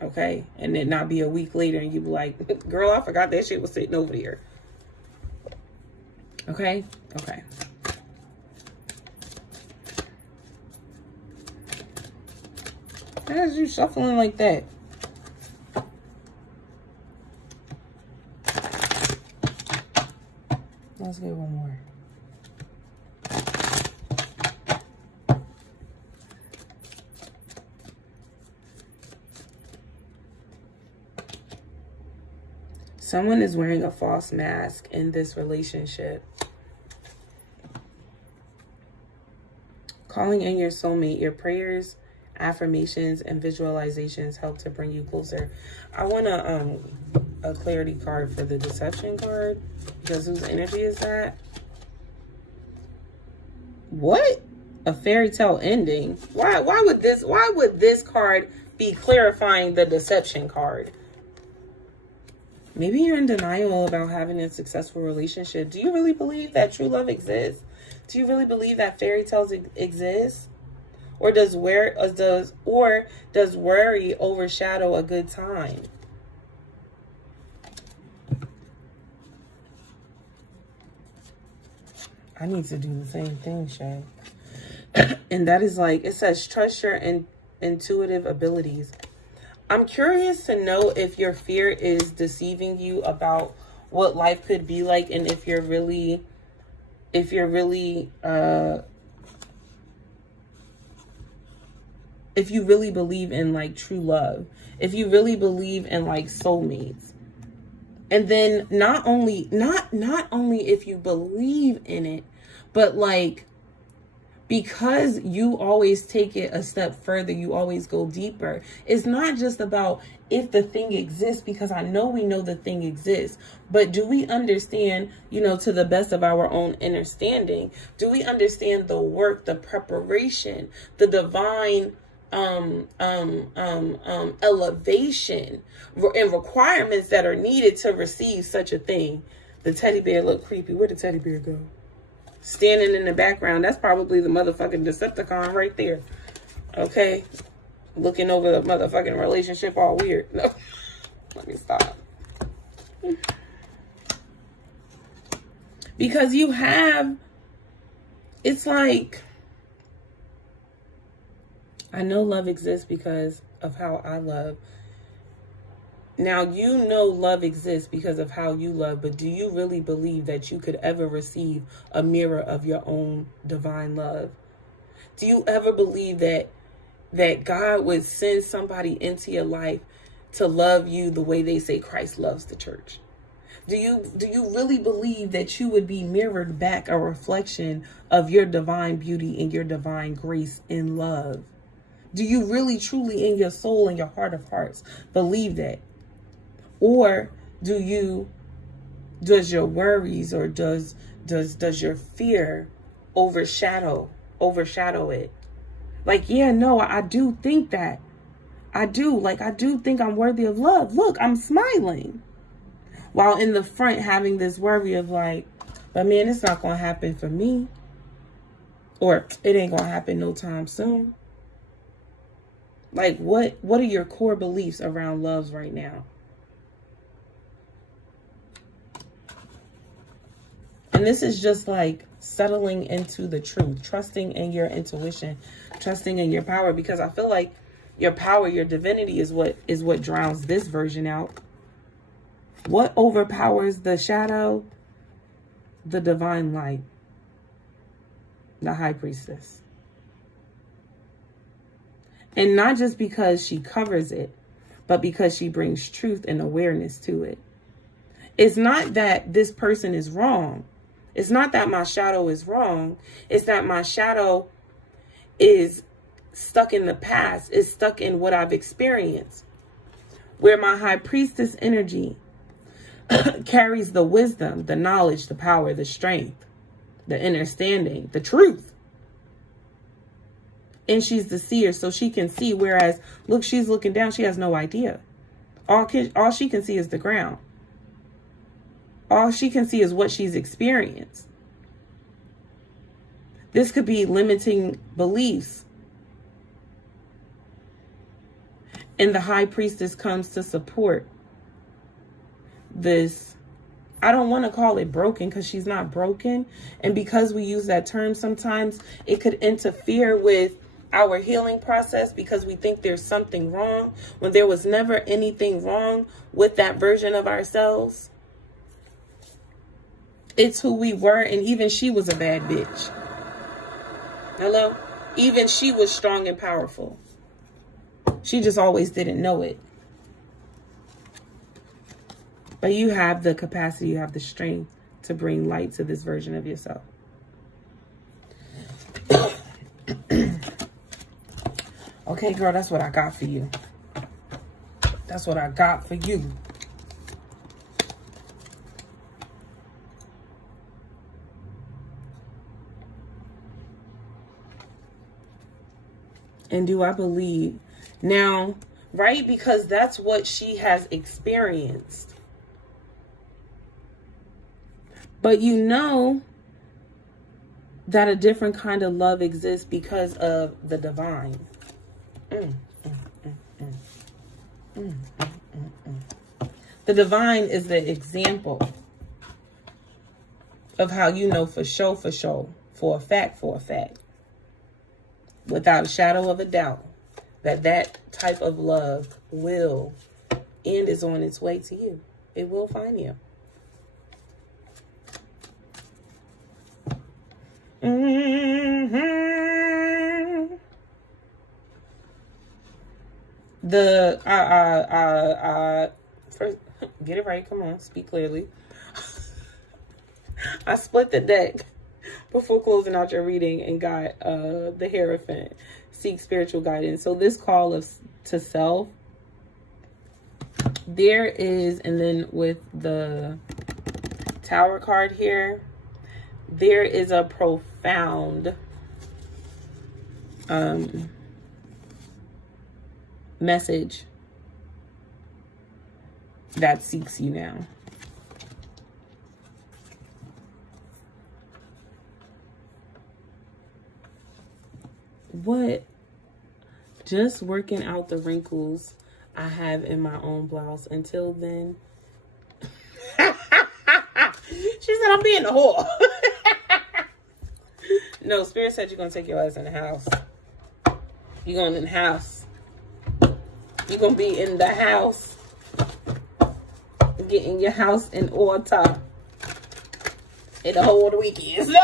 Okay? And then not be a week later and you be like, girl, I forgot that shit was sitting over there. Okay? Okay. How is you shuffling like that? Let's get one more. Someone is wearing a false mask in this relationship. Calling in your soulmate, your prayers, affirmations, and visualizations help to bring you closer. I want a clarity card for the deception card, because whose energy is that? What? A fairy tale ending. Why would this card be clarifying the deception card? Maybe you're in denial about having a successful relationship. Do you really believe that true love exists? Do you really believe that fairy tales exist? Or does worry overshadow a good time? I need to do the same thing, Shay. And that is like, it says, trust your intuitive abilities. I'm curious to know if your fear is deceiving you about what life could be like, and if you really believe in like true love, if you really believe in like soulmates. And then not only if you believe in it, but like, because you always take it a step further, you always go deeper. It's not just about if the thing exists, because I know we know the thing exists, but do we understand, to the best of our own understanding, do we understand the work, the preparation, the divine elevation and requirements that are needed to receive such a thing? The teddy bear look creepy. Where'd the teddy bear go? Standing in the background. That's probably the motherfucking Decepticon right there. Okay. Looking over the motherfucking relationship all weird. No. Let me stop. Because it's like, I know love exists because of how I love. Now, love exists because of how you love, but do you really believe that you could ever receive a mirror of your own divine love? Do you ever believe that God would send somebody into your life to love you the way they say Christ loves the church? Do you really believe that you would be mirrored back a reflection of your divine beauty and your divine grace in love? Do you really, truly, in your soul and your heart of hearts, believe that? Or does your worries or does your fear overshadow it? Like, yeah, no, I do think that. I do think I'm worthy of love. Look, I'm smiling. While in the front having this worry of like, but man, it's not going to happen for me. Or it ain't going to happen no time soon. Like, what are your core beliefs around loves right now? And this is just like settling into the truth, trusting in your intuition, trusting in your power, because I feel like your power, your divinity is what drowns this version out. What overpowers the shadow? The divine light, the high priestess. And not just because she covers it, but because she brings truth and awareness to it. It's not that this person is wrong. It's not that my shadow is wrong. It's that my shadow is stuck in the past, is stuck in what I've experienced. Where my high priestess energy carries the wisdom, the knowledge, the power, the strength, the understanding, the truth. And she's the seer, so she can see, whereas, look, she's looking down, she has no idea. All she can see is the ground. All she can see is what she's experienced. This could be limiting beliefs. And the high priestess comes to support this. I don't want to call it broken, because she's not broken. And because we use that term sometimes, it could interfere with our healing process, because we think there's something wrong when there was never anything wrong with that version of ourselves. It's who we were, and even she was a bad bitch. Hello? Even she was strong and powerful. She just always didn't know it. But you have the capacity, you have the strength to bring light to this version of yourself. Okay, girl, that's what I got for you. That's what I got for you. And do I believe? Now, right? Because that's what she has experienced. But you know that a different kind of love exists because of the divine. The divine is the example of how you know for sure, for a fact, without a shadow of a doubt, that type of love will and is on its way to you. It will find you. First, get it right. Come on, speak clearly. I split the deck before closing out your reading and got the Hierophant. Seek spiritual guidance. So this call to self, there is, and then with the Tower card here, there is a profound message that seeks you now. What? Just working out the wrinkles I have in my own blouse. Until then. She said I'm being a whore. No, Spirit said you're going to take your ass in the house. You're going in the house. You're going to be in the house. Getting your house in order. In the whole of the weekends.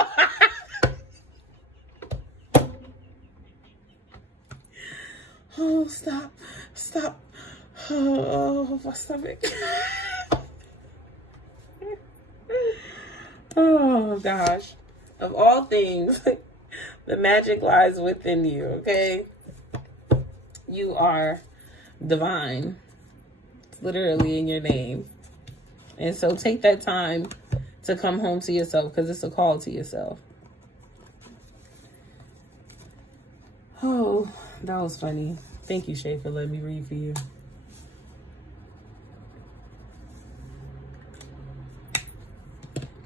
Oh, stop. Stop. Oh, my stomach. Oh, gosh. Of all things, the magic lies within you, okay? You are divine. It's literally in your name. And so take that time to come home to yourself, because it's a call to yourself. Oh, that was funny. Thank you, Shay, for letting me read for you.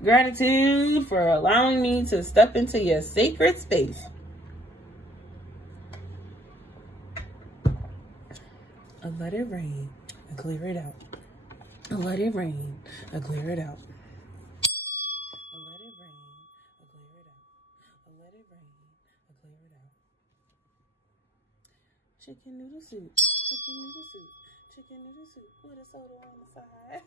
Gratitude for allowing me to step into your sacred space. I let it rain. I clear it out. I let it rain. I clear it out. I let it rain. I clear it out. I let it rain. I clear it out. Chicken noodle soup. Chicken noodle soup. Chicken noodle soup with a soda on the side.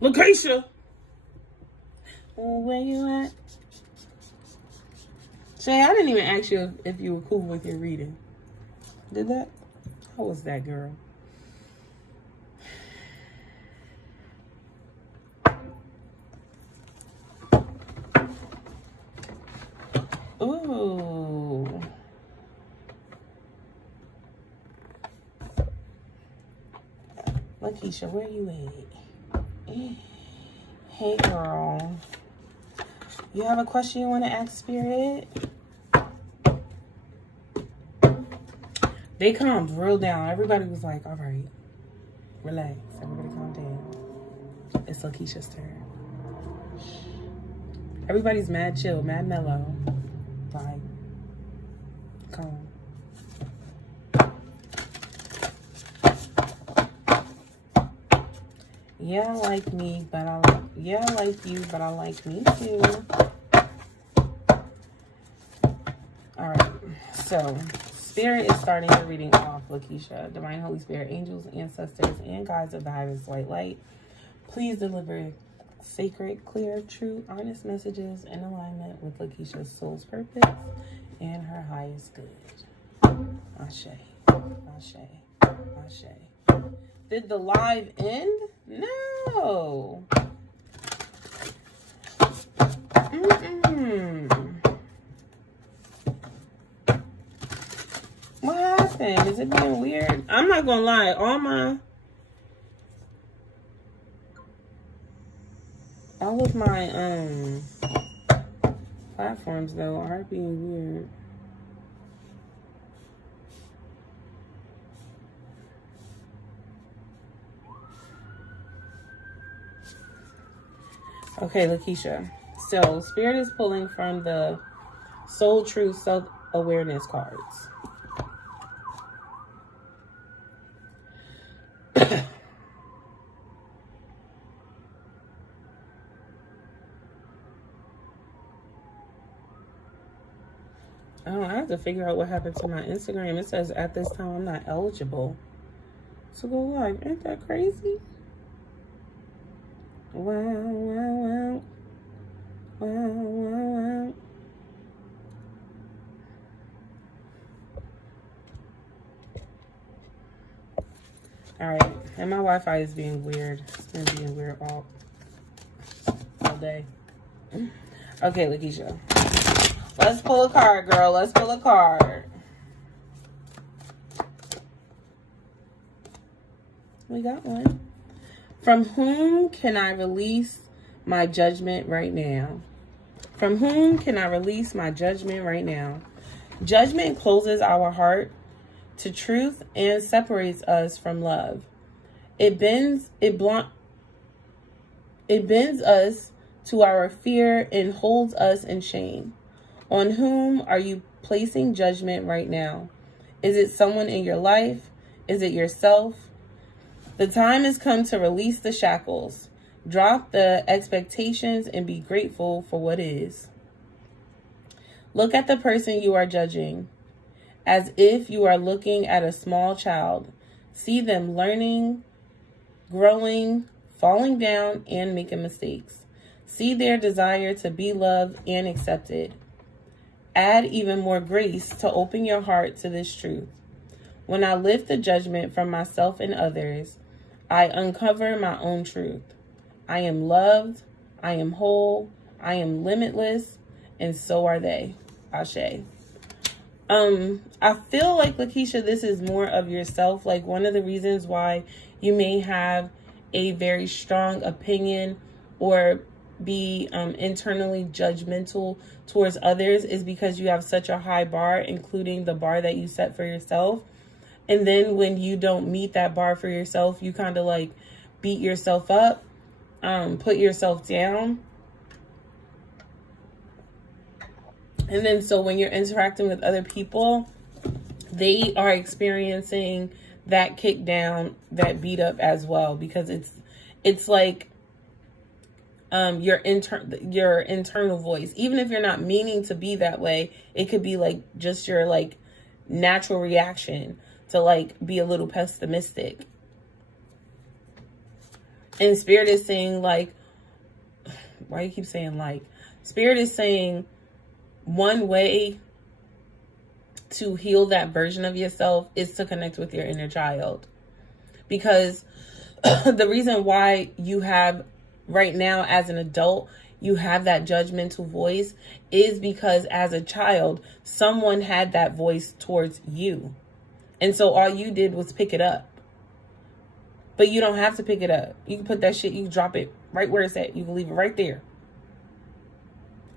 Lakeisha, where you at? Shay, I didn't even ask you if you were cool with your reading. Did that? How was that, girl? Ooh. Lakeisha, where you at? Hey, girl. You have a question you want to ask Spirit? They calmed real down. Everybody was like, all right, relax. Everybody calm down. It's Lakeisha's turn. Everybody's mad chill, mad mellow. Like, calm. Yeah, I like me, but I like, yeah, I like you, but I like me too. All right, so Spirit is starting your reading off, Lakeisha. Divine Holy Spirit, angels, ancestors, and guides of the highest white light, please deliver sacred, clear, true, honest messages in alignment with Lakeisha's soul's purpose and her highest good. Ashe, Ashe, Ashe. Did the live end? No. What happened? happen? Is it being weird? I'm not gonna lie. All of my platforms though are being weird. Okay, Lakeisha. So Spirit is pulling from the Soul Truth Self-Awareness cards. Oh, I have to figure out what happened to my Instagram. It says at this time I'm not eligible to go live. Ain't that crazy? Wow, wow, wow. Wow, wow, wow. Alright, and my Wi-Fi is being weird. It's been being weird all day. Okay, Lakeisha. Let's pull a card, girl. Let's pull a card. We got one. From whom can I release my judgment right now? From whom can I release my judgment right now? Judgment closes our heart to truth and separates us from love. It bends us to our fear and holds us in shame. On whom are you placing judgment right now? Is it someone in your life? Is it yourself? The time has come to release the shackles. Drop the expectations and be grateful for what is. Look at the person you are judging as if you are looking at a small child. See them learning, growing, falling down, and making mistakes. See their desire to be loved and accepted. Add even more grace to open your heart to this truth. When I lift the judgment from myself and others, I uncover my own truth. I am loved, I am whole, I am limitless, and so are they. Ashe. I feel like, Lakeisha, this is more of yourself. Like, one of the reasons why you may have a very strong opinion or be internally judgmental towards others is because you have such a high bar, including the bar that you set for yourself. And then when you don't meet that bar for yourself, you kind of like beat yourself up, put yourself down. And then so when you're interacting with other people, they are experiencing that kick down, that beat up as well, because it's like your internal voice. Even if you're not meaning to be that way, it could be like just your like natural reaction to like be a little pessimistic. And Spirit is saying like, why you keep saying like? Spirit is saying one way to heal that version of yourself is to connect with your inner child. Because the reason why you have right now as an adult, you have that judgmental voice is because as a child, someone had that voice towards you. And so all you did was pick it up. But you don't have to pick it up. You can put that shit, you can drop it right where it's at. You can leave it right there.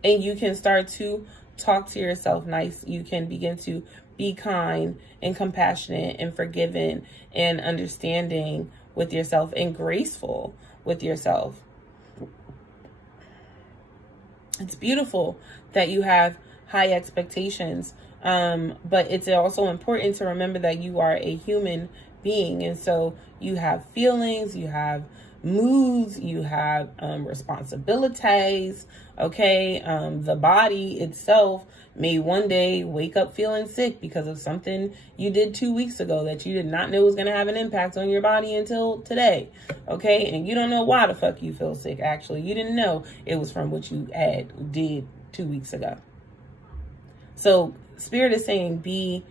And you can start to talk to yourself nice. You can begin to be kind and compassionate and forgiving and understanding with yourself and graceful with yourself. It's beautiful that you have high expectations. But it's also important to remember that you are a human being. And so you have feelings, you have moods, you have responsibilities. Okay. The body itself may one day wake up feeling sick because of something you did 2 weeks ago that you did not know was going to have an impact on your body until today. Okay. And you don't know why the fuck you feel sick. Actually, you didn't know it was from what you did 2 weeks ago. So Spirit is saying, be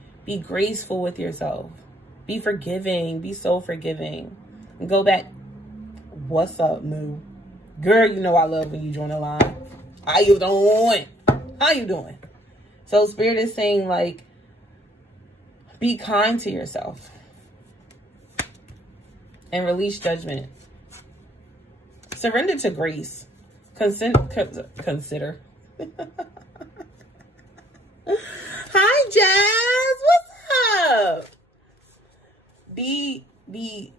graceful with yourself. Be forgiving. Be so forgiving. And go back. What's up, Moo? Girl, you know I love when you join the line. How you doing? How you doing? So Spirit is saying, like, Be kind to yourself and release judgment. Surrender to grace. Consider. Hi, Jazz. What's up? Be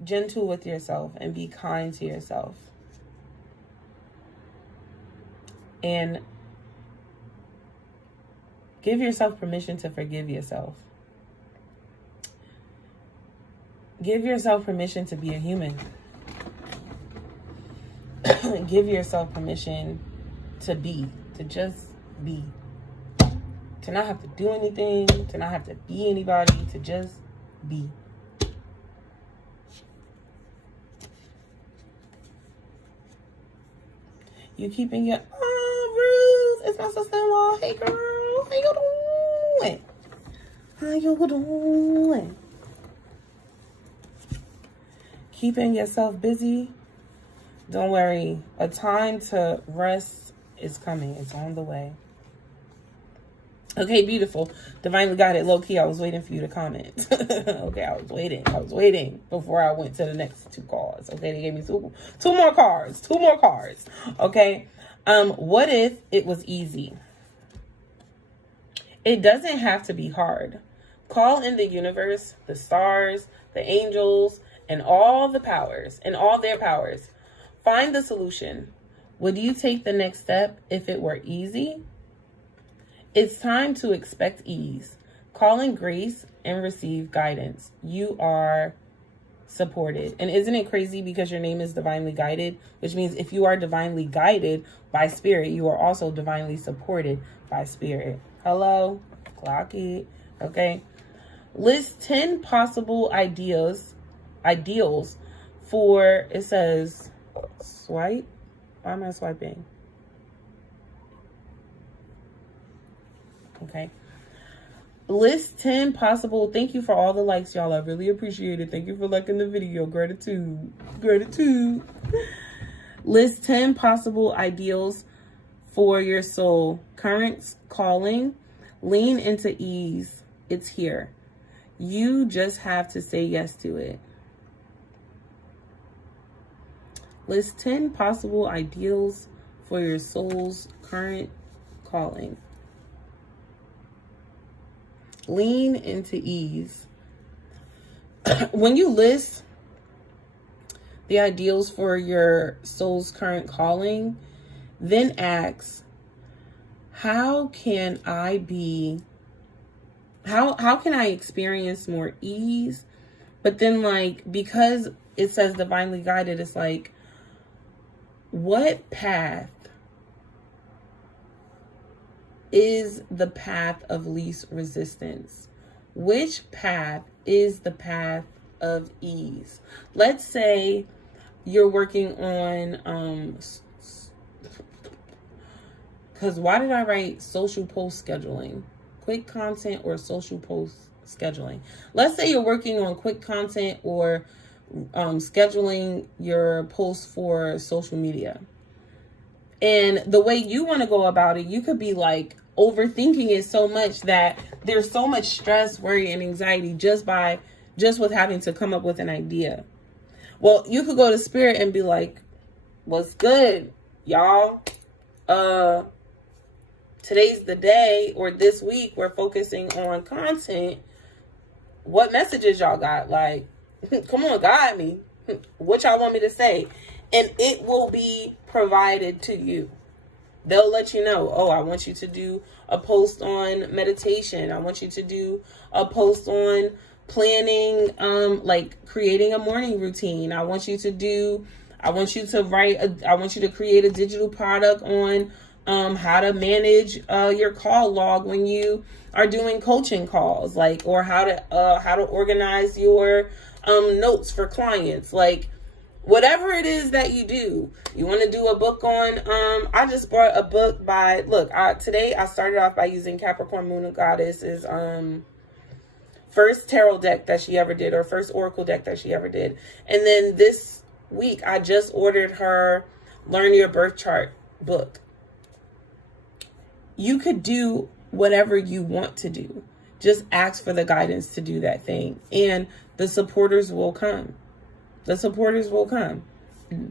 gentle with yourself and be kind to yourself. And give yourself permission to forgive yourself. Give yourself permission to be a human. Give yourself permission to just be. To not have to do anything, to not have to be anybody, to just be. You keeping your, oh, Ruth, it's my sister-in-law. Hey, girl, how you doing? How you doing? Keeping yourself busy. Don't worry. A time to rest is coming. It's on the way. Okay, beautiful. Divinely guided. Low key, I was waiting for you to comment. Okay, I was waiting before I went to the next two cards. Okay, they gave me two more cards. Okay. What if it was easy? It doesn't have to be hard. Call in the universe, the stars, the angels, and all the powers, and all their powers. Find the solution. Would you take the next step if it were easy? It's time to expect ease. Call in grace and receive guidance. You are supported. And isn't it crazy because your name is divinely guided, which means if you are divinely guided by spirit, you are also divinely supported by spirit. Hello? Clock it. Okay. List 10 possible ideals for, it says, swipe. Why am I swiping? Okay. List 10 possible. Thank you for all the likes, y'all. I really appreciate it. Thank you for liking the video. Gratitude. List 10 possible ideals for your soul. Current calling. Lean into ease. It's here. You just have to say yes to it. List 10 possible ideals for your soul's current calling. Lean into ease. When you list the ideals for your soul's current calling, then ask, how can I experience more ease? But then, like, because it says divinely guided, it's like, what path is the path of least resistance? Which path is the path of ease? Let's say you're working on, because why did I write social post scheduling? Quick content or social post scheduling. Let's say you're working on quick content or scheduling your posts for social media. And the way you want to go about it, you could be like overthinking it so much that there's so much stress, worry, and anxiety just with having to come up with an idea. Well, you could go to spirit and be like, what's good, y'all? Today's the day, or this week we're focusing on content. What messages y'all got? Like, come on, guide me. What y'all want me to say? And it will be provided to you. They'll let you know, oh, I want you to do a post on meditation. I want you to do a post on planning, like creating a morning routine. I want you to create a digital product on how to manage your call log when you are doing coaching calls, like, or how to organize your notes for clients, like. Whatever it is that you do, you want to do a book on, I just bought a book by, today I started off by using Capricorn Moon and Goddess's first tarot deck that she ever did, or first oracle deck that she ever did. And then this week, I just ordered her Learn Your Birth Chart book. You could do whatever you want to do. just ask for the guidance to do that thing. And the supporters will come. The supporters will come.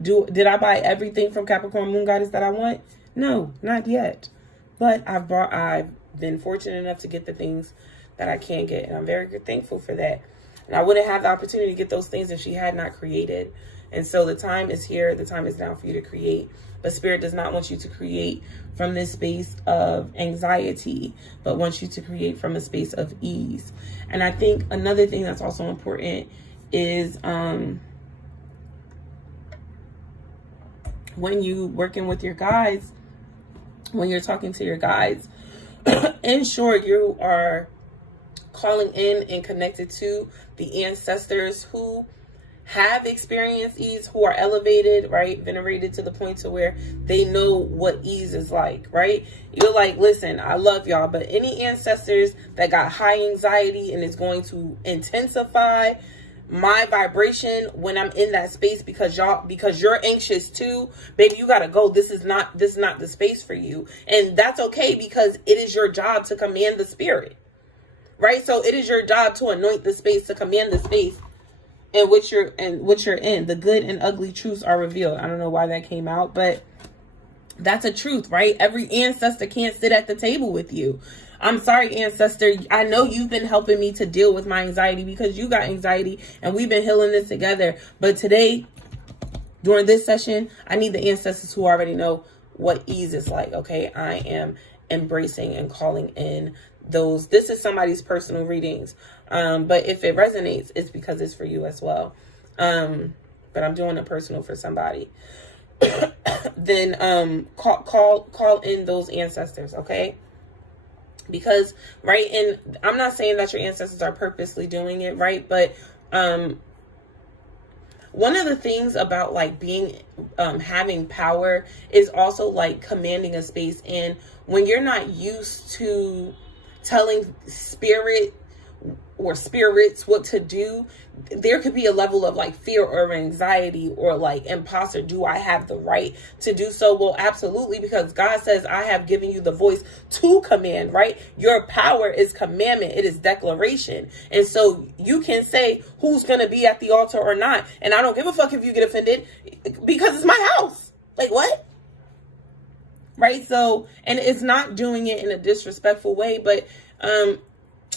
Did I buy everything from Capricorn Moon Goddess that I want? No, not yet. But I've been fortunate enough to get the things that I can get. And I'm very thankful for that. And I wouldn't have the opportunity to get those things if she had not created. And so the time is here. The time is now for you to create. But Spirit does not want you to create from this space of anxiety, but wants you to create from a space of ease. And I think another thing that's also important is when you working with your guides, when you're talking to your guides, ensure you are calling in and connected to the ancestors who have experienced ease, who are elevated, right? Venerated to the point to where they know what ease is like, right? You're like, listen, I love y'all, but any ancestors that got high anxiety and is going to intensify my vibration when I'm in that space because you're anxious too, baby, you gotta go. This is not the space for you. And that's okay, because it is your job to command the spirit, right? So it is your job to anoint the space, to command the space in which you're in. The good and ugly truths are revealed. I don't know why that came out, but that's a truth, right? Every ancestor can't sit at the table with you. I'm sorry, ancestor. I know you've been helping me to deal with my anxiety because you got anxiety and we've been healing this together. But today, during this session, I need the ancestors who already know what ease is like, okay? I am embracing and calling in those. This is somebody's personal readings. But if it resonates, it's because it's for you as well. But I'm doing it personal for somebody. Then call in those ancestors, okay? Because, right, and I'm not saying that your ancestors are purposely doing it, right? But one of the things about like being having power is also like commanding a space. And when you're not used to telling spirit or spirits what to do, there could be a level of like fear or anxiety or like imposter. Do I have the right to do so? Well, absolutely, because God says, I have given you the voice to command, right? Your power is commandment. It is declaration. And so you can say who's going to be at the altar or not. And I don't give a fuck if you get offended because it's my house. Like, what? Right? So, and it's not doing it in a disrespectful way, but,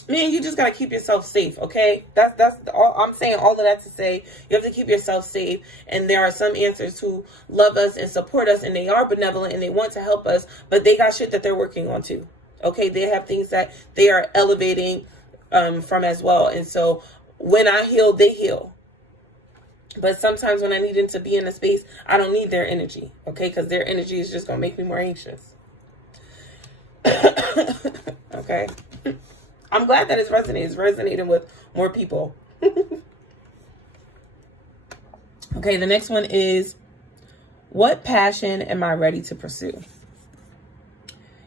man, you just got to keep yourself safe, okay? That's all I'm saying. All of that to say, you have to keep yourself safe. And there are some answers who love us and support us, and they are benevolent and they want to help us, but they got shit that they're working on too, okay? They have things that they are elevating from as well. And so when I heal, they heal. But sometimes when I need them to be in a space, I don't need their energy, okay? Because their energy is just going to make me more anxious. Okay? I'm glad that it's resonating. It's resonating with more people. Okay, the next one is, what passion am I ready to pursue?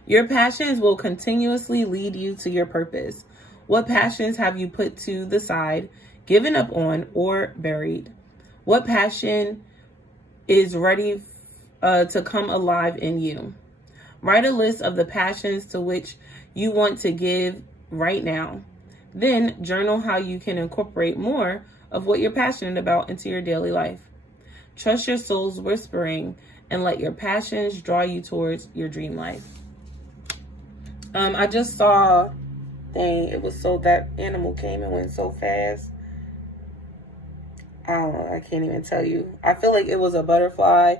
Your passions will continuously lead you to your purpose. What passions have you put to the side, given up on, or buried? What passion is ready to come alive in you? Write a list of the passions to which you want to give right now. Then journal how you can incorporate more of what you're passionate about into your daily life. Trust your soul's whispering and let your passions draw you towards your dream life. I just saw, dang, it was so, that animal came and went so fast. I don't know, I can't even tell you. I feel like it was a butterfly,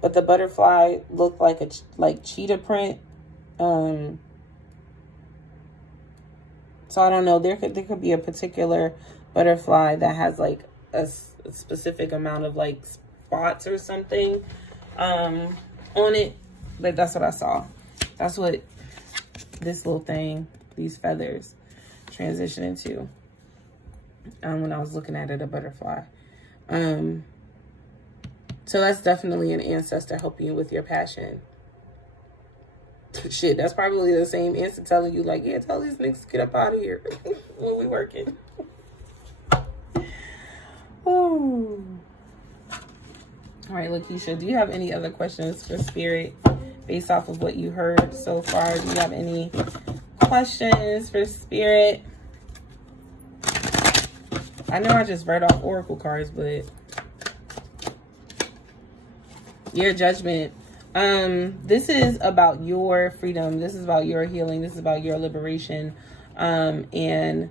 but the butterfly looked like a cheetah print. So I don't know. There could be a particular butterfly that has like a specific amount of like spots or something on it. But that's what I saw. That's what this little thing, these feathers, transition into. When I was looking at it, a butterfly. So that's definitely an ancestor helping you with your passion. Shit, that's probably the same answer telling you, like, yeah, tell these niggas to get up out of here when we working. Oh. All right, Lakeisha, do you have any other questions for Spirit based off of what you heard so far? Do you have any questions for Spirit. I know I just read off oracle cards, but your judgment. This is about your freedom. This is about your healing. This is about your liberation, and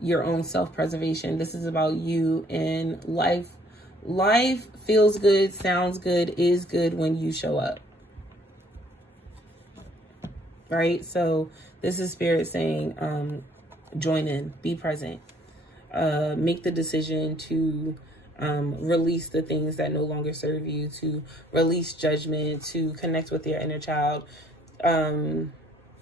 your own self-preservation. This is about you and life. Life feels good, sounds good, is good when you show up. Right? So this is Spirit saying, join in, be present, make the decision to release the things that no longer serve you, to release judgment, to connect with your inner child,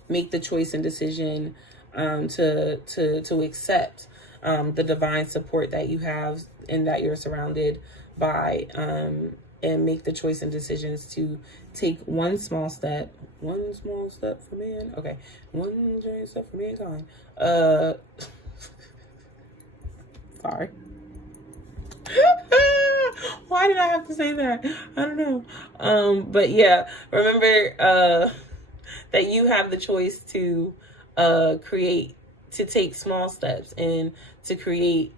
make the choice and decision to accept the divine support that you have and that you're surrounded by, and make the choice and decisions to take one small step for man. Okay, one giant step for mankind. Sorry. Why did I have to say that? I don't know. But yeah, remember that you have the choice to take small steps and to create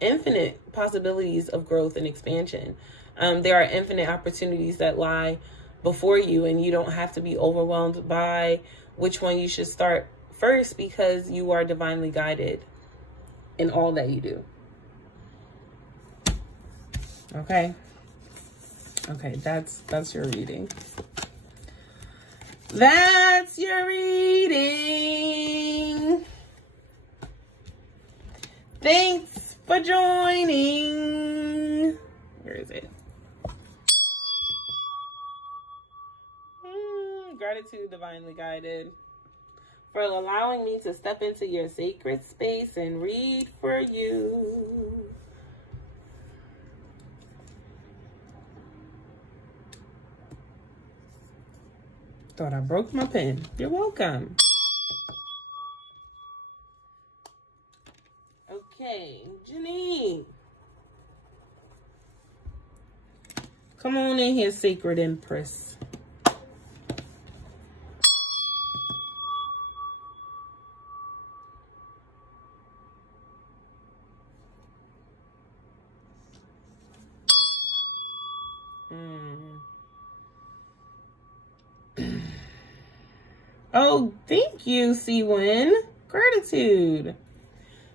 infinite possibilities of growth and expansion. There are infinite opportunities that lie before you, and you don't have to be overwhelmed by which one you should start first, because you are divinely guided in all that you do. Okay, that's your reading. That's your reading. Thanks for joining. Where is it? Gratitude, divinely guided, for allowing me to step into your sacred space and read for you. Thought I broke my pen. You're welcome. Okay, Janine. Come on in here, Sacred Empress. Oh, thank you, Siwin. Gratitude.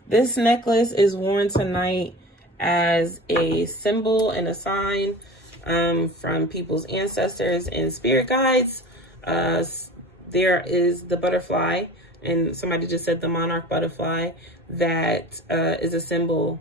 This necklace is worn tonight as a symbol and a sign from people's ancestors and spirit guides. There is the butterfly, and somebody just said the monarch butterfly, that is a symbol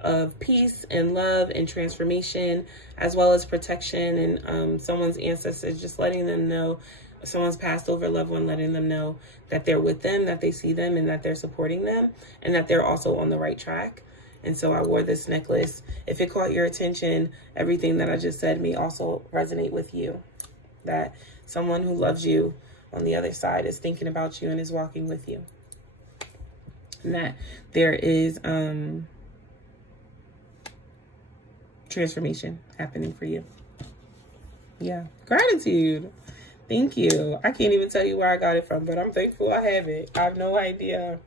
of peace and love and transformation, as well as protection, and someone's ancestors just letting them know, someone's passed over loved one letting them know that they're with them, that they see them, and that they're supporting them, and that they're also on the right track. And so I wore this necklace. If it caught your attention, everything that I just said may also resonate with you. That someone who loves you on the other side is thinking about you and is walking with you. And that there is transformation happening for you. Yeah. Gratitude. Thank you. I can't even tell you where I got it from, but I'm thankful I have it. I have no idea.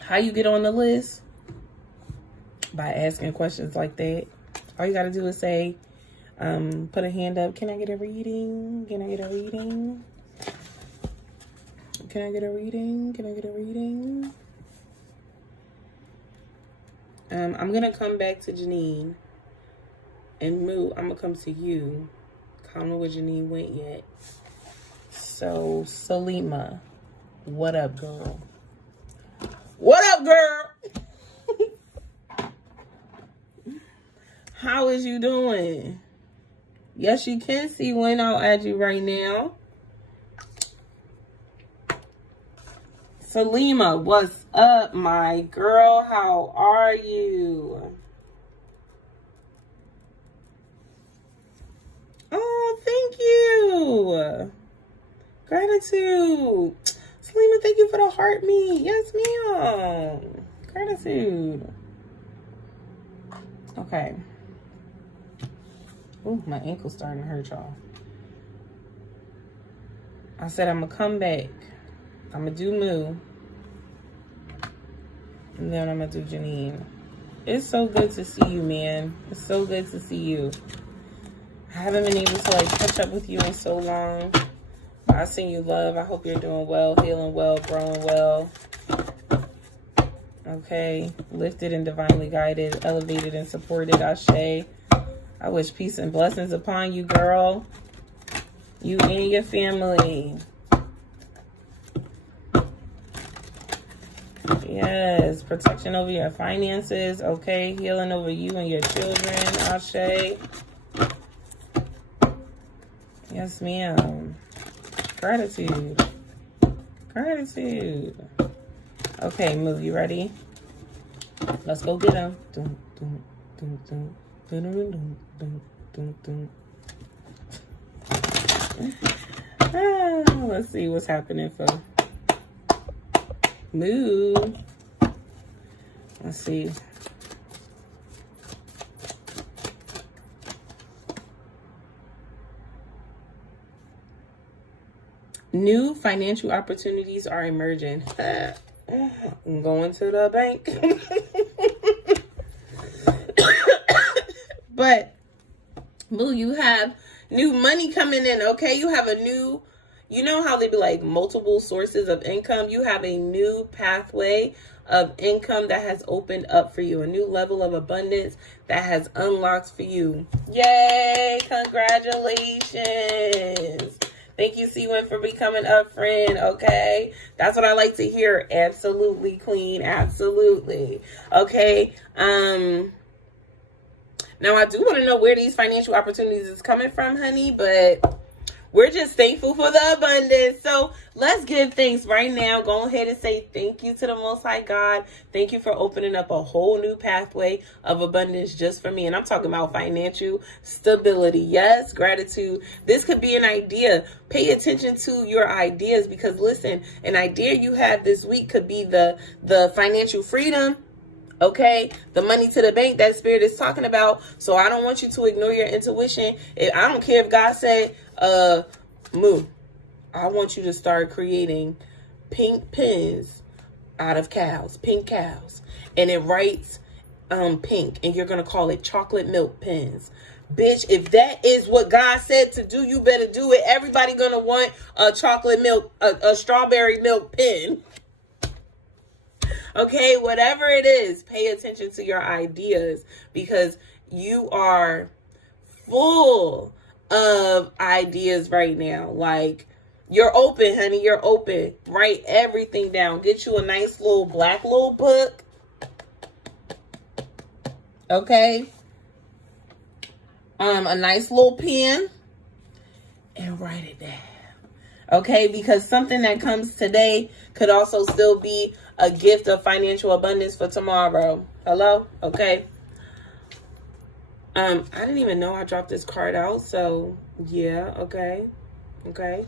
How you get on the list? By asking questions like that. All you got to do is say, put a hand up. Can I get a reading? Can I get a reading? Can I get a reading? Can I get a reading? I'm going to come back to Janine. And Moo, I'm going to come to you. I don't know where Janine went yet. So, Salima, what up, girl? What up, girl? How is you doing? Yes, you can see when I'll add you right now. Salima, what's up, my girl? How are you? Oh, thank you. Gratitude. Salima, thank you for the heart me. Yes, ma'am. Gratitude. Okay. Ooh, my ankle's starting to hurt, y'all. I said I'm going to come back. I'm going to do Moo. And then I'm going to do Janine. It's so good to see you, man. It's so good to see you. I haven't been able to, like, catch up with you in so long. But I send you love. I hope you're doing well, healing well, growing well. Okay. Lifted and divinely guided, elevated and supported. Ashe. I wish peace and blessings upon you, girl. You and your family. Yes. Protection over your finances. Okay. Healing over you and your children. Ashe. Yes, ma'am. Gratitude. Gratitude. Okay, Moo, you ready? Let's go get him. Dun, dun, dun, dun. Dun, dun, dun, dun, dun. Let's see what's happening for Moo. Let's see. New financial opportunities are emerging. I'm going to the bank. But, Moo, you have new money coming in, okay? You have a new, you know how they be like multiple sources of income? You have a new pathway of income that has opened up for you. A new level of abundance that has unlocked for you. Yay! Congratulations! Thank you, Seawin, for becoming a friend, okay? That's what I like to hear. Absolutely, Queen. Absolutely. Okay. Now, I do want to know where these financial opportunities is coming from, honey, but we're just thankful for the abundance. So let's give thanks right now. Go ahead and say thank you to the Most High God. Thank you for opening up a whole new pathway of abundance just for me. And I'm talking about financial stability. Yes, gratitude. This could be an idea. Pay attention to your ideas because, listen, an idea you have this week could be the financial freedom. Okay, the money to the bank that Spirit is talking about. So I don't want you to ignore your intuition. I don't care if God said, Moo, I want you to start creating pink pens out of cows, pink cows. And it writes pink, and you're going to call it chocolate milk pens. Bitch, if that is what God said to do, you better do it. Everybody going to want a chocolate milk, a strawberry milk pen. Okay, whatever it is, pay attention to your ideas because you are full of ideas right now. Like, you're open, honey. You're open. Write everything down. Get you a nice little black little book. Okay. A nice little pen. And write it down. Okay, because something that comes today could also still be a gift of financial abundance for tomorrow. Hello? Okay. I didn't even know I dropped this card out. So, yeah, okay. Okay.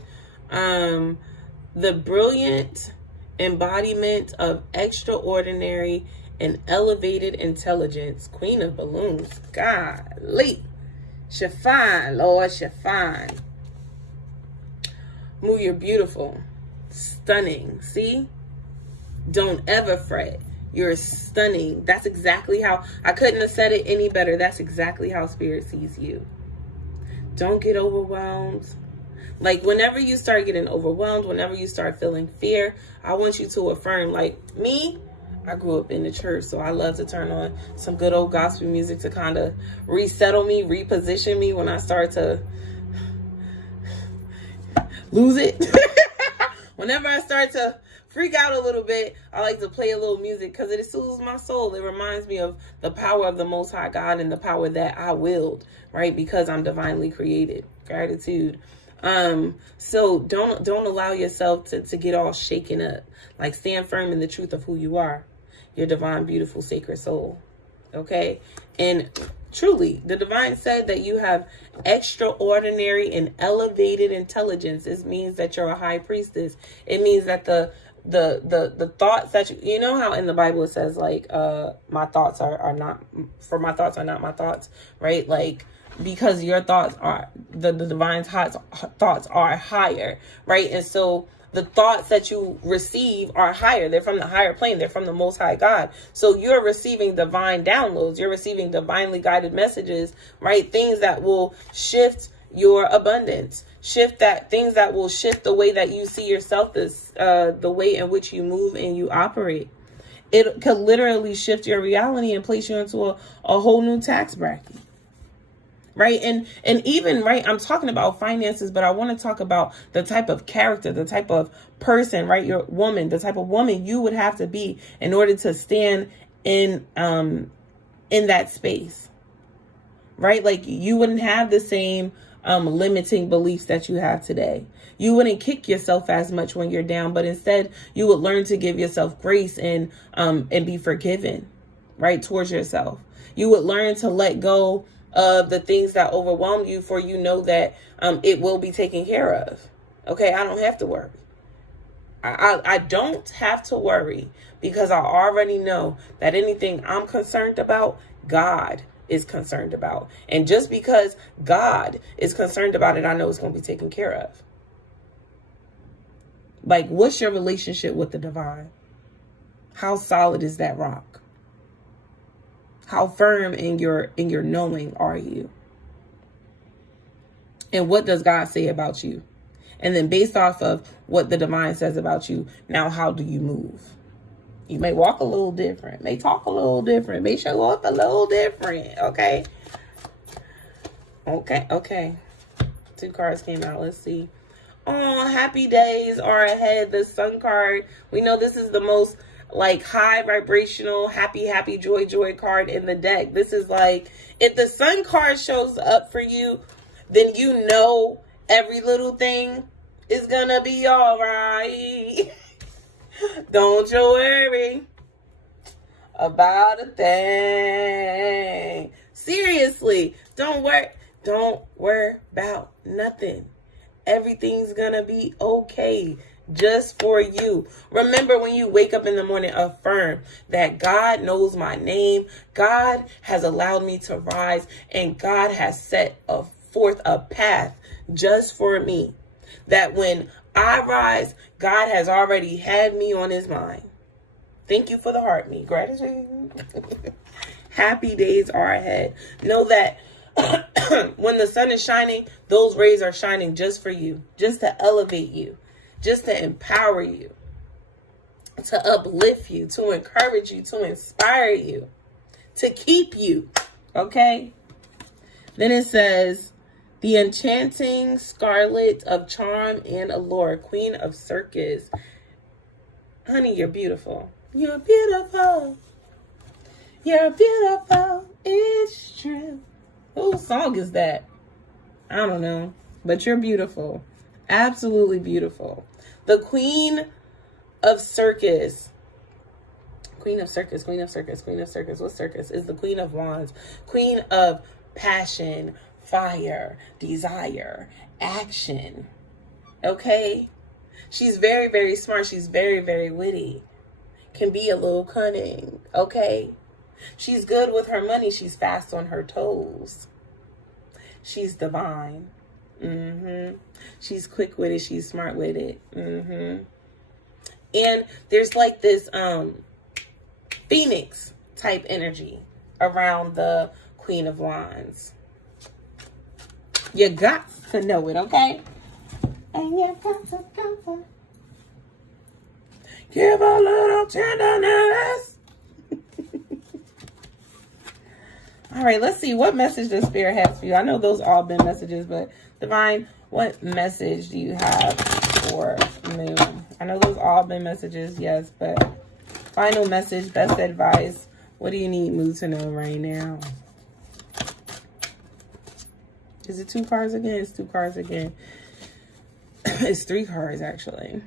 The brilliant embodiment of extraordinary and elevated intelligence. Queen of Balloons. Golly. Chiffon, Lord, chiffon. Moo, you're beautiful. Stunning. See? Don't ever fret. You're stunning. That's exactly how, I couldn't have said it any better. That's exactly how Spirit sees you. Don't get overwhelmed. Like, whenever you start getting overwhelmed, whenever you start feeling fear, I want you to affirm, like, me, I grew up in the church, so I love to turn on some good old gospel music to kind of resettle me, reposition me when I start to lose it. Whenever I start to freak out a little bit, I like to play a little music because it soothes my soul. It reminds me of the power of the Most High God and the power that I willed, right? Because I'm divinely created. Gratitude. So don't allow yourself to get all shaken up. Like, stand firm in the truth of who you are, your divine, beautiful, sacred soul. Okay? And truly, the divine said that you have extraordinary and elevated intelligence. This means that you're a high priestess. It means that the thoughts that you know how in the Bible it says, like, my thoughts are not, for my thoughts are not my thoughts, right? Like, because your thoughts are, the divine thoughts are higher, right? And so the thoughts that you receive are higher. They're from the higher plane. They're from the Most High God. So you're receiving divine downloads. You're receiving divinely guided messages, right? Things that will shift your abundance, things that will shift the way that you see yourself, the way in which you move and you operate. It could literally shift your reality and place you into a whole new tax bracket. Right. And even, right, I'm talking about finances, but I want to talk about the type of character, the type of person, right? Your woman, the type of woman you would have to be in order to stand in that space. Right. Like you wouldn't have the same limiting beliefs that you have today. You wouldn't kick yourself as much when you're down, but instead you would learn to give yourself grace and be forgiven, right, towards yourself. You would learn to let go of the things that overwhelm you, for you know that it will be taken care of. Okay, I don't have to worry. I don't have to worry because I already know that anything I'm concerned about, God is concerned about. And just because God is concerned about it, I know it's going to be taken care of. Like, what's your relationship with the divine? How solid is that rock? How firm in your knowing are you? And what does God say about you? And then based off of what the divine says about you, now how do you move? You may walk a little different, may talk a little different, may show up a little different. Okay. Okay. 2 cards came out. Let's see. Oh, happy days are ahead. The Sun card. We know this is the most like high vibrational, happy, joy card in the deck. This is like, if the Sun card shows up for you, then you know every little thing is gonna be all right. Don't you worry about a thing. Seriously, don't worry about nothing. Everything's gonna be okay. Just for you. Remember, when you wake up in the morning, affirm that God knows my name. God has allowed me to rise, and God has set forth a path just for me. That when I rise, God has already had me on his mind. Thank you for the heart, me. Gratitude. Happy days are ahead. Know that when the sun is shining, those rays are shining just for you, just to elevate you, just to empower you, to uplift you, to encourage you, to inspire you, to keep you. Okay? Then it says, the enchanting scarlet of charm and allure, queen of circus. Honey, you're beautiful. You're beautiful. You're beautiful. It's true. Whose song is that? I don't know. But you're beautiful. Absolutely beautiful. The queen of circus. Queen of circus. What circus? Is the queen of wands. Queen of passion, fire, desire, action. Okay? She's very, very smart. She's very, very witty. Can be a little cunning. Okay? She's good with her money. She's fast on her toes. She's divine. She's quick with it. She's smart with it. And there's like this phoenix type energy around the Queen of Wands. You got to know it, okay? And you got to give a little tenderness. All right, let's see what message the Spirit has for you. I know those all been messages, but Divine, what message do you have for Moon? I know those all been messages, yes, but final message, best advice. What do you need Moon to know right now? Is it 2 cards again? It's 2 cards again. It's 3 cards, actually.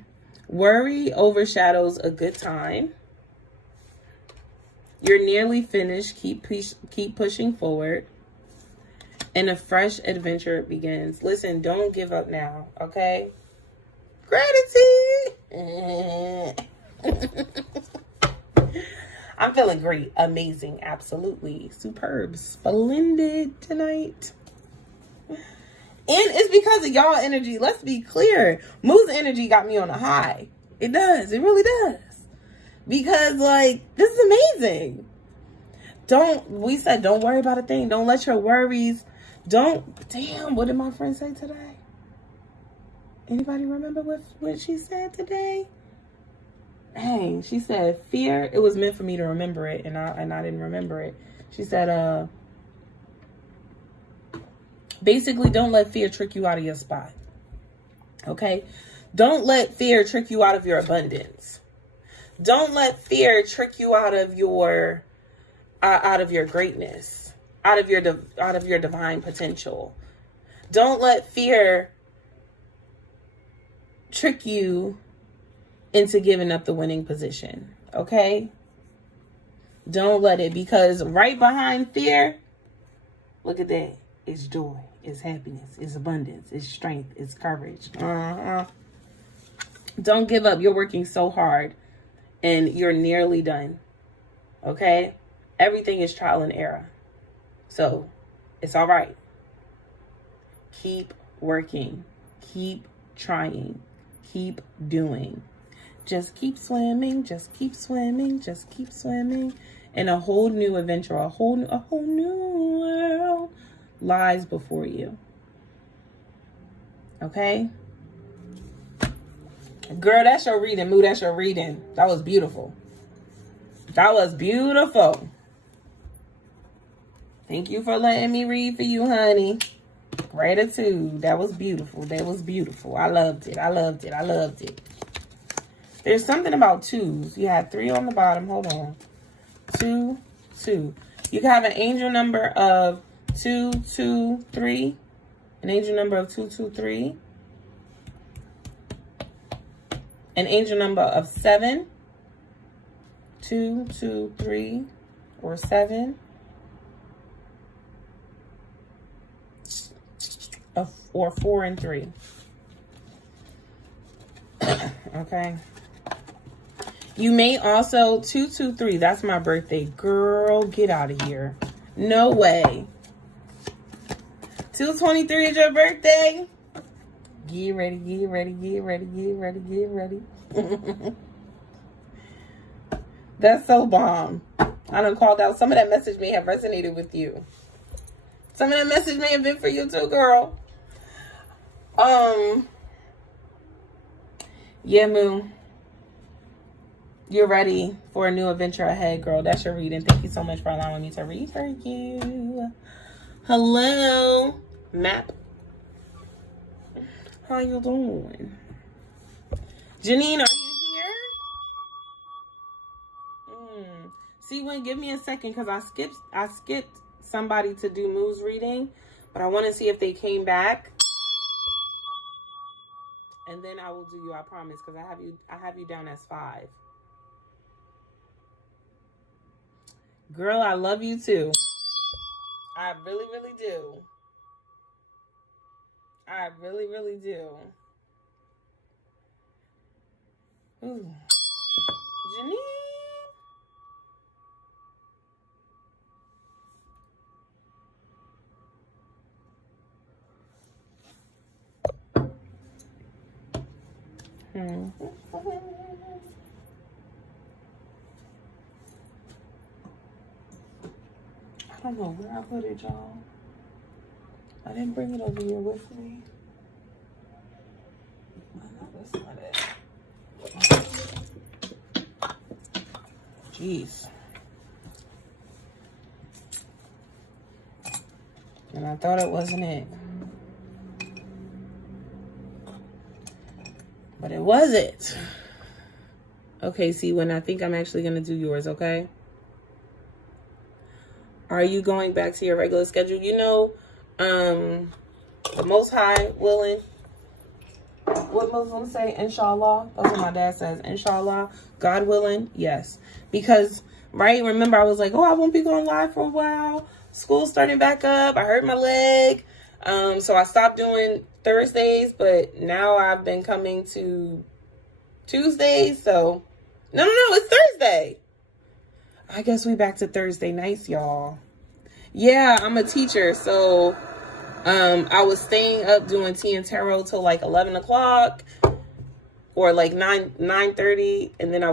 Worry overshadows a good time. You're nearly finished. Keep pushing forward. And a fresh adventure begins. Listen, don't give up now, okay? Gratitude. I'm feeling great. Amazing. Absolutely. Superb. Splendid tonight. it's because of y'all energy. Let's be clear. Moo's energy got me on a high. It does. It really does. Because, like, this is amazing. Don't worry about a thing. Don't let your worries, damn, what did my friend say today? Anybody remember what she said today? Dang, she said, fear, it was meant for me to remember it, and I didn't remember it. She said, basically, don't let fear trick you out of your spot. Okay? Don't let fear trick you out of your abundance. Don't let fear trick you out of your greatness, out of your divine potential. Don't let fear trick you into giving up the winning position. Okay? Don't let it, because right behind fear, look at that. It's joy, it's happiness, it's abundance, it's strength, it's courage. Don't give up. You're working so hard and you're nearly done. Okay? Everything is trial and error. So it's all right. Keep working. Keep trying. Keep doing. Just keep swimming. Just keep swimming. Just keep swimming. And a whole new adventure, a whole new world lies before you. Okay? Girl, that's your reading. Moo, that's your reading. That was beautiful. That was beautiful. Thank you for letting me read for you, honey. Gratitude. That was beautiful. That was beautiful. I loved it. I loved it. I loved it. There's something about twos. You had 3 on the bottom. Hold on. 2, 2. You can have an angel number of 2, 2, 3. An angel number of 2, 2, 3. An angel number of 7. 2, 2, 3, or 7. Or 4 and 3. Okay. You may also 2, 2, 3. That's my birthday. Girl, get out of here. No way. 2/23 is your birthday. Get ready, get ready, get ready, get ready, get ready. That's so bomb. I done called out. Some of that message may have resonated with you. Some of that message may have been for you too, girl. Yeah, Moo. You're ready for a new adventure ahead, girl. That's your reading. Thank you so much for allowing me to read for you. Hello, Map. How you doing? Janine, are you here? See, when give me a second, because I skipped somebody to do Moo's reading, but I want to see if they came back. And then I will do you, I promise, because I have you down as 5. Girl, I love you too. I really, really do. I really, really do. Ooh. Janine. I don't know where I put it, y'all. I didn't bring it over here with me. That's not it. Jeez. And I thought it wasn't it. But it was it. Okay, see, when I think I'm actually going to do yours, okay? Are you going back to your regular schedule? You know, the Most High willing. What Muslims say, inshallah. That's what my dad says, inshallah. God willing, yes. Because, right, remember I was like, oh, I won't be going live for a while. School's starting back up. I hurt my leg. So I stopped doing Thursdays, but now I've been coming to Tuesdays. So, no, it's Thursday. I guess we back to Thursday nights, y'all. Yeah, I'm a teacher, so I was staying up doing tea and tarot till like 11 o'clock or like 9:30. And then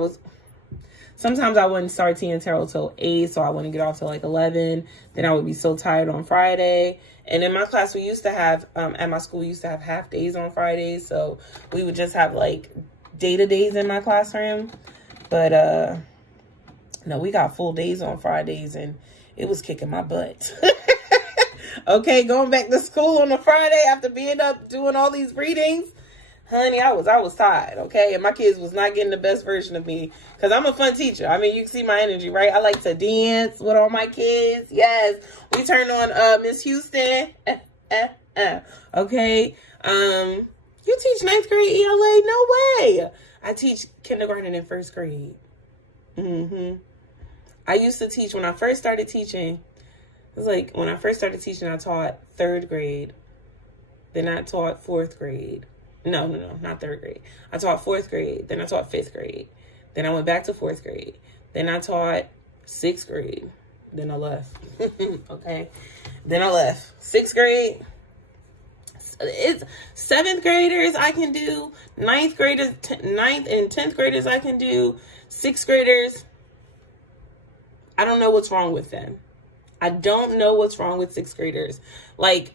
sometimes I wouldn't start tea and tarot till 8. So I wouldn't get off till like 11. Then I would be so tired on Friday. And in my class, we used to have, at my school, we used to have half days on Fridays. So we would just have like data days in my classroom. But no, we got full days on Fridays and it was kicking my butt. Okay, going back to school on a Friday after being up doing all these readings. Honey, I was tired, okay? And my kids was not getting the best version of me because I'm a fun teacher. I mean, you can see my energy, right? I like to dance with all my kids. Yes, we turned on Miss Houston. Okay, you teach 9th grade ELA? No way. I teach kindergarten and 1st grade. I used to teach when I first started teaching. It was like when I first started teaching, I taught 3rd grade. Then I taught 4th grade. No, not 3rd grade. I taught 4th grade. Then I taught 5th grade. Then I went back to 4th grade. Then I taught 6th grade. Then I left. Okay. Then I left. 6th grade. It's 7th graders I can do. 9th graders, 9th and 10th graders I can do. 6th graders. I don't know what's wrong with them. I don't know what's wrong with 6th graders. Like,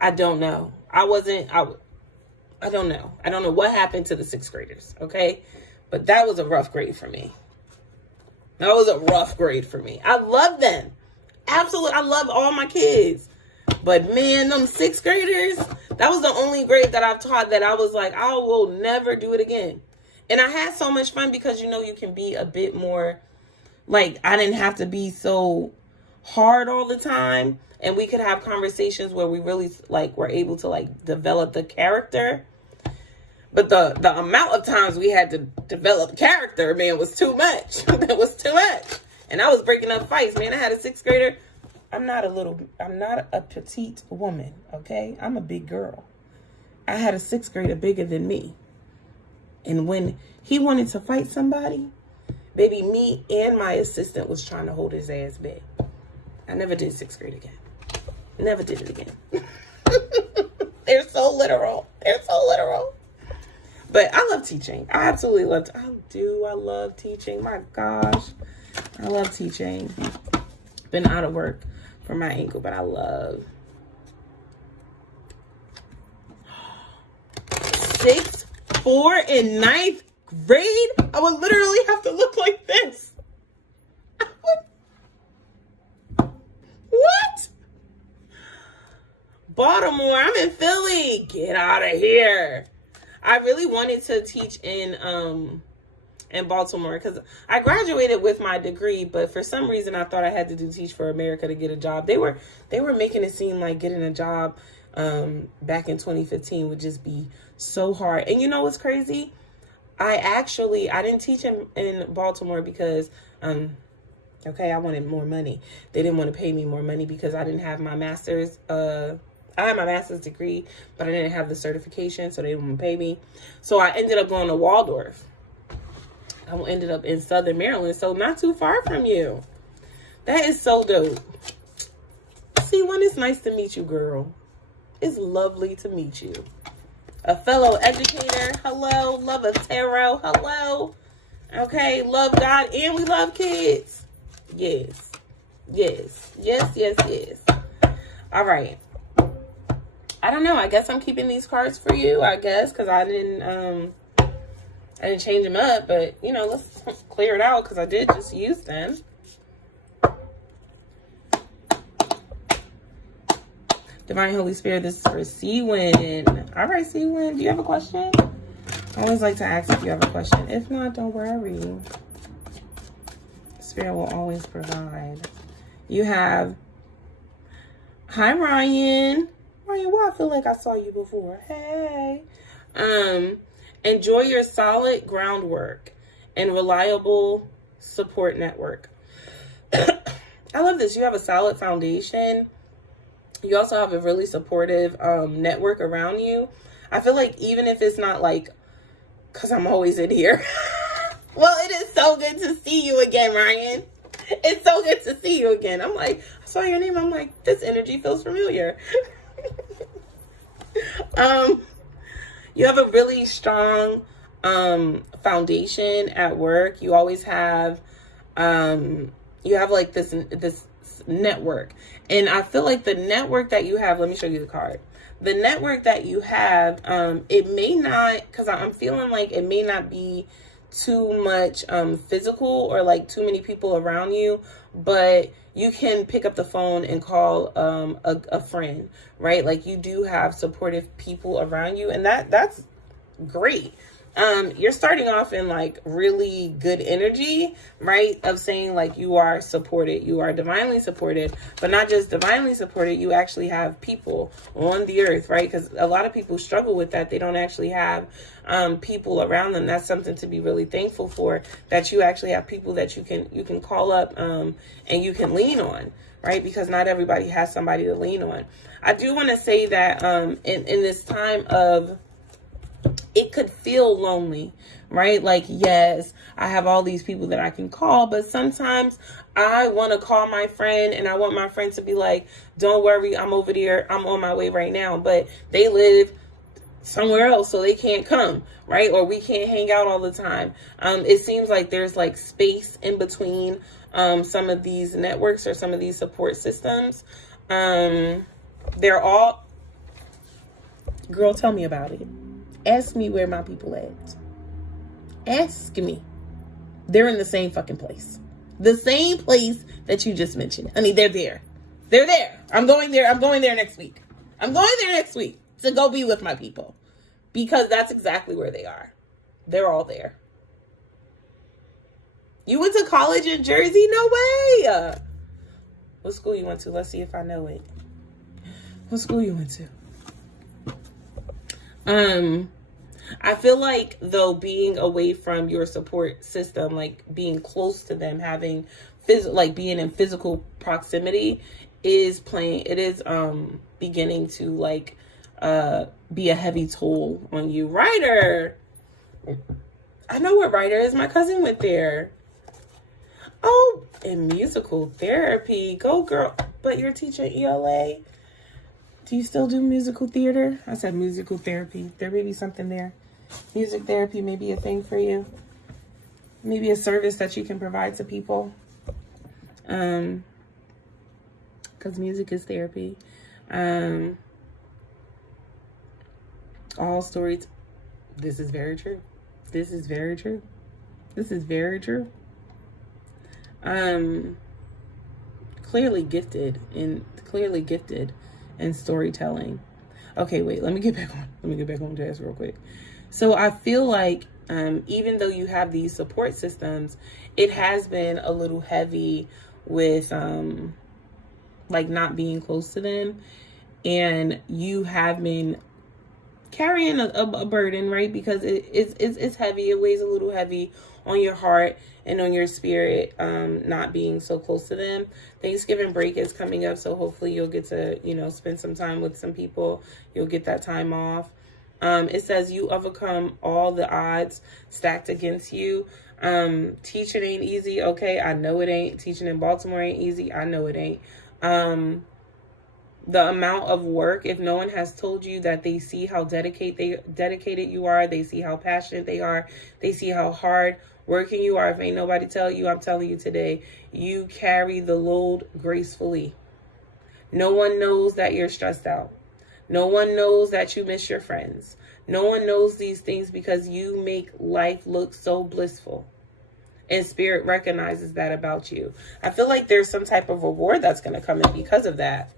I don't know. I don't know. I don't know what happened to the 6th graders, okay? But that was a rough grade for me. That was a rough grade for me. I love them. Absolutely. I love all my kids. But man, them 6th graders, that was the only grade that I've taught that I was like, I will never do it again. And I had so much fun because, you know, you can be a bit more, like, I didn't have to be so hard all the time. And we could have conversations where we really, like, were able to, like, develop the character. But the amount of times we had to develop character, man, was too much. That was too much. And I was breaking up fights, man. I had a 6th grader. I'm not a petite woman, okay? I'm a big girl. I had a 6th grader bigger than me. And when he wanted to fight somebody, baby, me and my assistant was trying to hold his ass back. I never did 6th grade again. Never did it again. They're so literal. They're so literal. But I love teaching. I absolutely love I love teaching. My gosh. I love teaching. Been out of work for my ankle, but I love. 6, 4, and 9th grade? I would literally have to look like this. What? Baltimore, I'm in Philly. Get out of here. I really wanted to teach in Baltimore because I graduated with my degree, but for some reason I thought I had to do Teach for America to get a job. They were making it seem like getting a job back in 2015 would just be so hard. And you know what's crazy? I didn't teach in Baltimore because I wanted more money. They didn't want to pay me more money because I didn't have my master's. I had my master's degree, but I didn't have the certification, so they didn't want to pay me. So I ended up going to Waldorf. I ended up in Southern Maryland, so not too far from you. That is so dope. See, when it's nice to meet you, girl. It's lovely to meet you. A fellow educator, hello. Love of tarot, hello. Okay, love God, and we love kids. Yes. Yes. Yes, yes, yes. All right. I don't know. I guess I'm keeping these cards for you, I guess, because I didn't change them up. But, you know, let's clear it out because I did just use them. Divine Holy Spirit, this is for Seawin. All right, Seawin, do you have a question? I always like to ask if you have a question. If not, don't worry. Spirit will always provide. You have, hi, Ryan. Ryan, well, I feel like I saw you before. Hey. Enjoy your solid groundwork and reliable support network. I love this. You have a solid foundation. You also have a really supportive network around you. I feel like even if it's not like, because I'm always in here. Well, it is so good to see you again, Ryan. It's so good to see you again. I'm like, I saw your name. I'm like, this energy feels familiar. You have a really strong foundation at work. You always have you have like this network. And I feel like the network that you have, let me show you the card. The network that you have, it may not, because I'm feeling like it may not be too much physical or like too many people around you, but you can pick up the phone and call a friend, right? Like you do have supportive people around you, and that's great. You're starting off in like really good energy, right? Of saying like you are supported, you are divinely supported, but not just divinely supported, you actually have people on the earth, right? Because a lot of people struggle with that. They don't actually have people around them. That's something to be really thankful for, that you actually have people that you can call up and you can lean on, right? Because not everybody has somebody to lean on. I do want to say that in this time of, it could feel lonely, right? Like, yes, I have all these people that I can call, but sometimes I want to call my friend and I want my friend to be like, don't worry, I'm over there, I'm on my way right now, but they live somewhere else, so they can't come, right? Or we can't hang out all the time. It seems like there's like space in between some of these networks or some of these support systems. They're all, girl, tell me about it. Ask me where my people at. Ask me. They're in the same fucking place. The same place that you just mentioned. Honey, they're there. They're there. I'm going there. I'm going there next week. I'm going there next week to go be with my people. Because that's exactly where they are. They're all there. You went to college in Jersey? No way. What school you went to? Let's see if I know it. What school you went to? I feel like though being away from your support system, like being close to them, having like being in physical proximity is beginning to like be a heavy toll on you. Ryder, I know what Ryder is. My cousin went there. Oh, and musical therapy. Go girl. But you're teaching ELA. Do you still do musical theater? I said musical therapy. There may be something there. Music therapy may be a thing for you. Maybe a service that you can provide to people. Because music is therapy. All stories. This is very true. This is very true. This is very true. Clearly gifted in storytelling. Okay, wait, let me get back on task real quick. So I feel like even though you have these support systems, it has been a little heavy with like not being close to them, and you have been carrying a burden, right? Because it's heavy. It weighs a little heavy on your heart and on your spirit, not being so close to them. Thanksgiving break is coming up, so hopefully you'll get to, spend some time with some people. You'll get that time off. It says you overcome all the odds stacked against you. Teaching ain't easy. Okay, I know it ain't. Teaching in Baltimore ain't easy. I know it ain't. The amount of work, if no one has told you that they see how dedicated you are, they see how passionate they are, they see how hard working you are. If ain't nobody tell you, I'm telling you today, you carry the load gracefully. No one knows that you're stressed out. No one knows that you miss your friends. No one knows these things because you make life look so blissful. And spirit recognizes that about you. I feel like there's some type of reward that's going to come in because of that.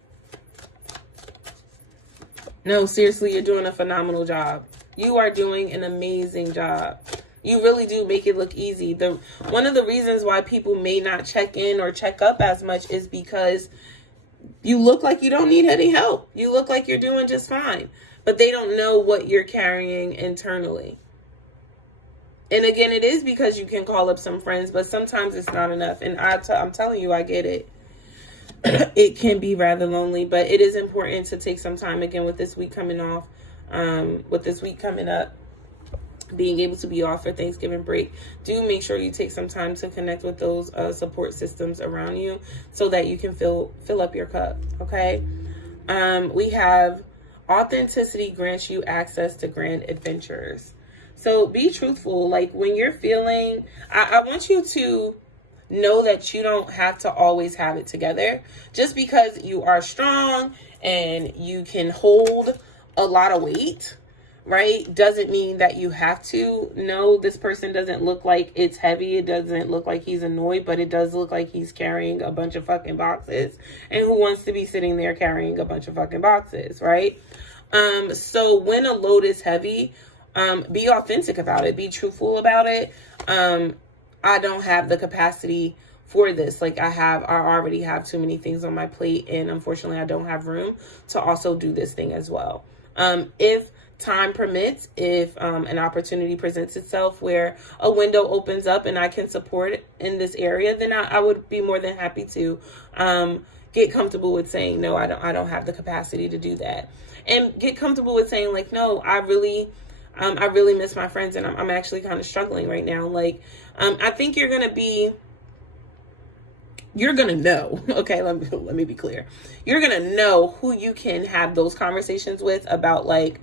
No, seriously, you're doing a phenomenal job. You are doing an amazing job. You really do make it look easy. One of the reasons why people may not check in or check up as much is because you look like you don't need any help. You look like you're doing just fine. But they don't know what you're carrying internally. And again, it is because you can call up some friends, but sometimes it's not enough. And I'm telling you, I get it. It can be rather lonely, but it is important to take some time again with this week coming off, with this week coming up, being able to be off for Thanksgiving break. Do make sure you take some time to connect with those support systems around you so that you can fill up your cup. Okay. We have Authenticity grants you access to grand adventures. So be truthful. Like when you're feeling, I want you to know that you don't have to always have it together. Just because you are strong and you can hold a lot of weight, right, doesn't mean that you have to. No, this person doesn't look like it's heavy. It doesn't look like he's annoyed, but it does look like he's carrying a bunch of fucking boxes. And who wants to be sitting there carrying a bunch of fucking boxes, right? So when a load is heavy, be authentic about it. Be truthful about it. I don't have the capacity for this. Like I already have too many things on my plate, and unfortunately I don't have room to also do this thing as well. If time permits, if an opportunity presents itself where a window opens up and I can support it in this area, then I would be more than happy to get comfortable with saying, no, I don't have the capacity to do that. And get comfortable with saying, like, no, I really miss my friends, and I'm actually kind of struggling right now. Like, I think you're going to know, okay, let me be clear. You're going to know who you can have those conversations with about, like,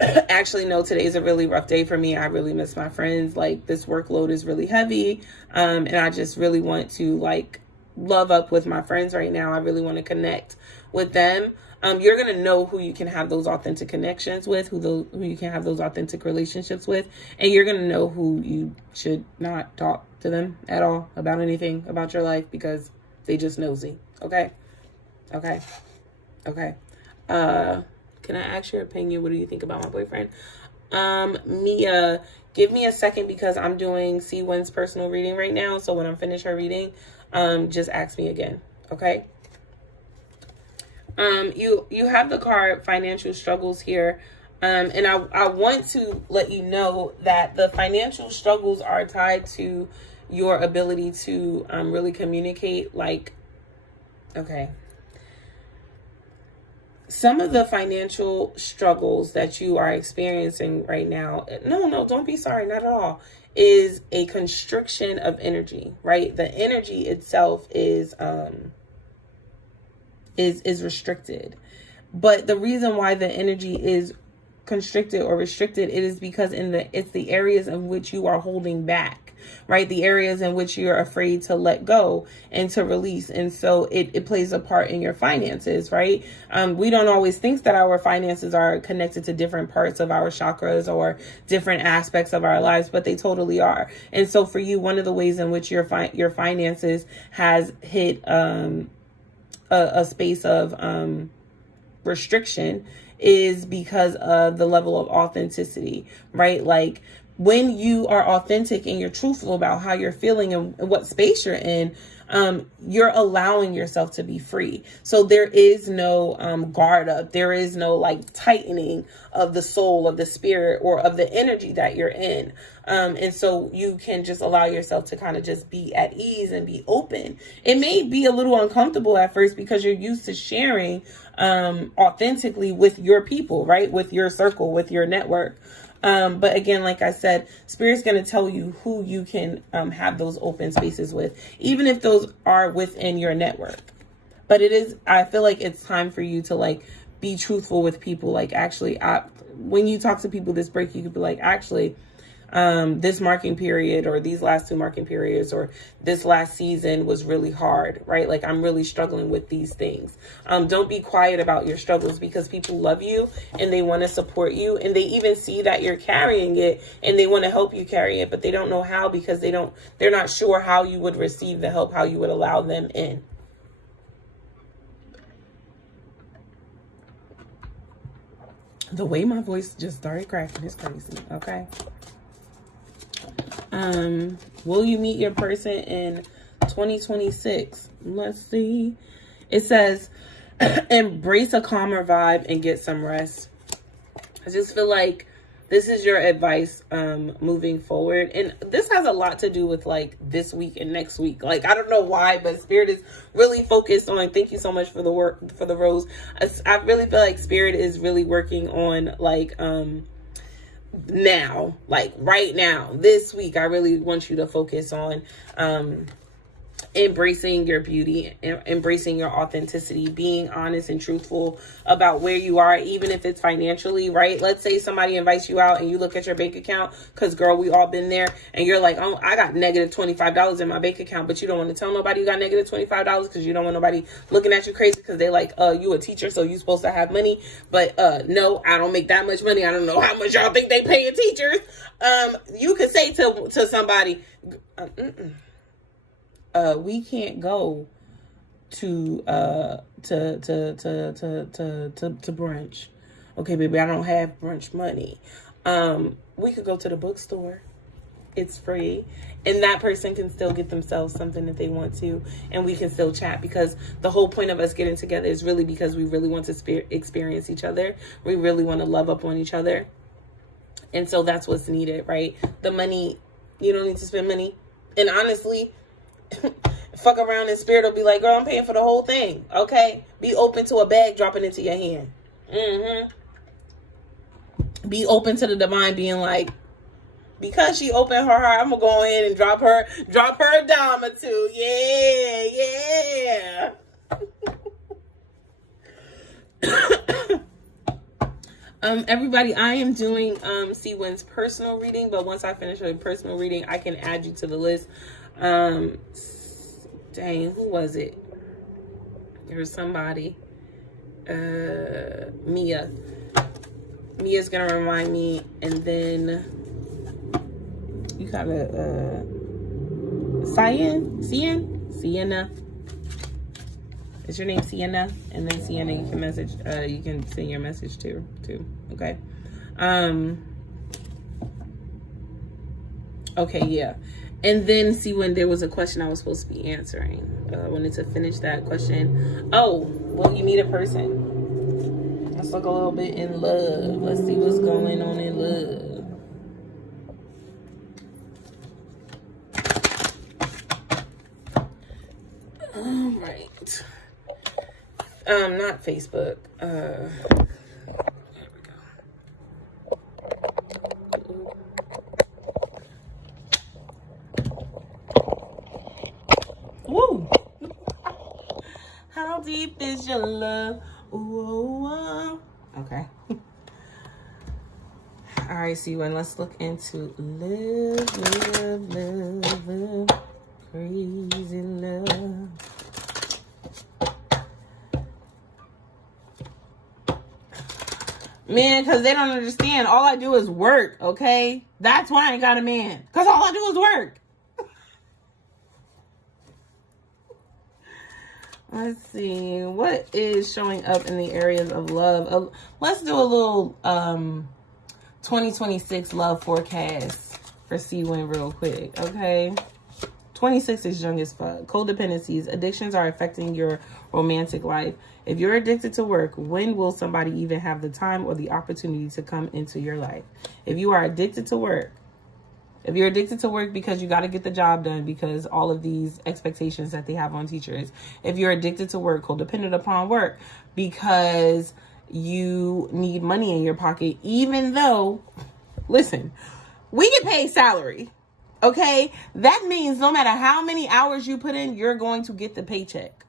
actually, no, today's a really rough day for me. I really miss my friends. Like, this workload is really heavy. And I just really want to, like, love up with my friends right now. I really want to connect with them. You're going to know who you can have those authentic connections with, who you can have those authentic relationships with, and you're going to know who you should not talk to them at all about anything about your life because they just nosy. Okay. Can I ask your opinion? What do you think about my boyfriend? Mia, give me a second because I'm doing C1's personal reading right now. So when I'm finished her reading, just ask me again. Okay. You have the card financial struggles here. And I want to let you know that the financial struggles are tied to your ability to really communicate. Like, okay. Some of the financial struggles that you are experiencing right now, no, don't be sorry, not at all, is a constriction of energy, right? The energy itself is restricted. But the reason why the energy is constricted or restricted, it is because it's the areas in which you are holding back, right? The areas in which you're afraid to let go and to release. And so it plays a part in your finances, right? We don't always think that our finances are connected to different parts of our chakras or different aspects of our lives, but they totally are. And so for you, one of the ways in which your finances has hit a space of restriction is because of the level of authenticity, right? Like when you are authentic and you're truthful about how you're feeling and what space you're in, you're allowing yourself to be free. So there is no guard up. There is no like tightening of the soul, of the spirit, or of the energy that you're in. And so you can just allow yourself to kind of just be at ease and be open. It may be a little uncomfortable at first because you're used to sharing authentically with your people, right? With your circle, with your network. But again, like I said, Spirit's going to tell you who you can have those open spaces with, even if those are within your network. But I feel like it's time for you to like be truthful with people. Like actually, when you talk to people this break, you could be like, actually, this marking period or these last two marking periods or this last season was really hard, right? Like I'm really struggling with these things. Don't be quiet about your struggles because people love you and they want to support you and they even see that you're carrying it and they want to help you carry it, but they don't know how because they're not sure how you would receive the help, how you would allow them in. The way my voice just started cracking is crazy. Okay. Will you meet your person in 2026? Let's see. It says, embrace a calmer vibe and get some rest. I just feel like this is your advice, moving forward. And this has a lot to do with like this week and next week. Like, I don't know why, but Spirit is really focused on, thank you so much for the work, for the rose. I really feel like Spirit is really working on like, now, like right now, this week, I really want you to focus on embracing your beauty, embracing your authenticity, being honest and truthful about where you are, even if it's financially, right? Let's say somebody invites you out and you look at your bank account, because girl, we all been there, and you're like, oh, I got negative $25 in my bank account, but you don't want to tell nobody you got negative $25 because you don't want nobody looking at you crazy, because they like, you a teacher, so you supposed to have money. But no, I don't make that much money. I don't know how much y'all think they pay a teacher. You could say to somebody, we can't go to brunch. Okay, baby, I don't have brunch money. We could go to the bookstore. It's free. And that person can still get themselves something that they want to, and we can still chat, because the whole point of us getting together is really because we really want to experience each other. We really want to love up on each other. And so that's what's needed, right? The money, you don't need to spend money. And honestly, fuck around and spirit will be like, girl, I'm paying for the whole thing. Okay? Be open to a bag dropping into your hand. Be open to the divine being like, because she opened her heart, I'm gonna go ahead and drop her a dime or two. Yeah. Everybody, I am doing C-Win's personal reading, but once I finish her personal reading, I can add you to the list. Dang, who was it? There's somebody. Mia. Mia's gonna remind me, and then you gotta Sienna. Is your name Sienna? And then Sienna, you can message. You can send your message too. Okay. Okay, yeah. And then see, when there was a question I was supposed to be answering. I wanted to finish that question. Oh, well, you need a person. Let's look a little bit in love. Let's see what's going on in love. All right. Not Facebook. Woo! How deep is your love? Ooh, okay. All right, see when let's look into love, crazy love. Man, because they don't understand. All I do is work, okay? That's why I ain't got a man. Because all I do is work. Let's see. What is showing up in the areas of love? Let's do a little 2026 love forecast for C-Win real quick, okay? 26 is young as fuck. Codependencies. Addictions are affecting your romantic life. If you're addicted to work, when will somebody even have the time or the opportunity to come into your life? If you are addicted to work, if you're addicted to work because you got to get the job done because all of these expectations that they have on teachers. If you're addicted to work, codependent upon work because you need money in your pocket, even though, listen, we get paid salary. Okay, that means no matter how many hours you put in, you're going to get the paycheck.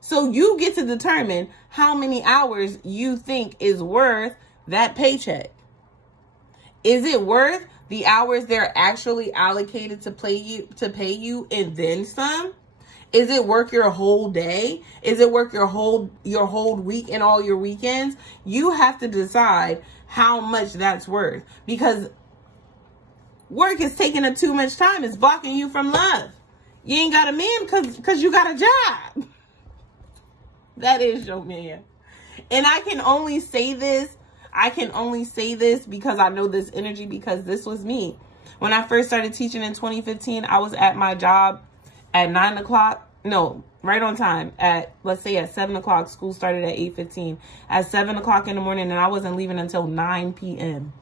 So you get to determine how many hours you think is worth that paycheck. Is it worth the hours they're actually allocated to pay you and then some? Is it worth your whole day? Is it worth your whole week and all your weekends? You have to decide how much that's worth, because work is taking up too much time. It's blocking you from love. You ain't got a man because you got a job. That is your man. And I can only say this because I know this energy, because this was me. When I first started teaching in 2015, I was at my job at 9 o'clock. No, right on time. Let's say at 7 o'clock. School started at 8:15. At 7 o'clock in the morning, and I wasn't leaving until 9 p.m.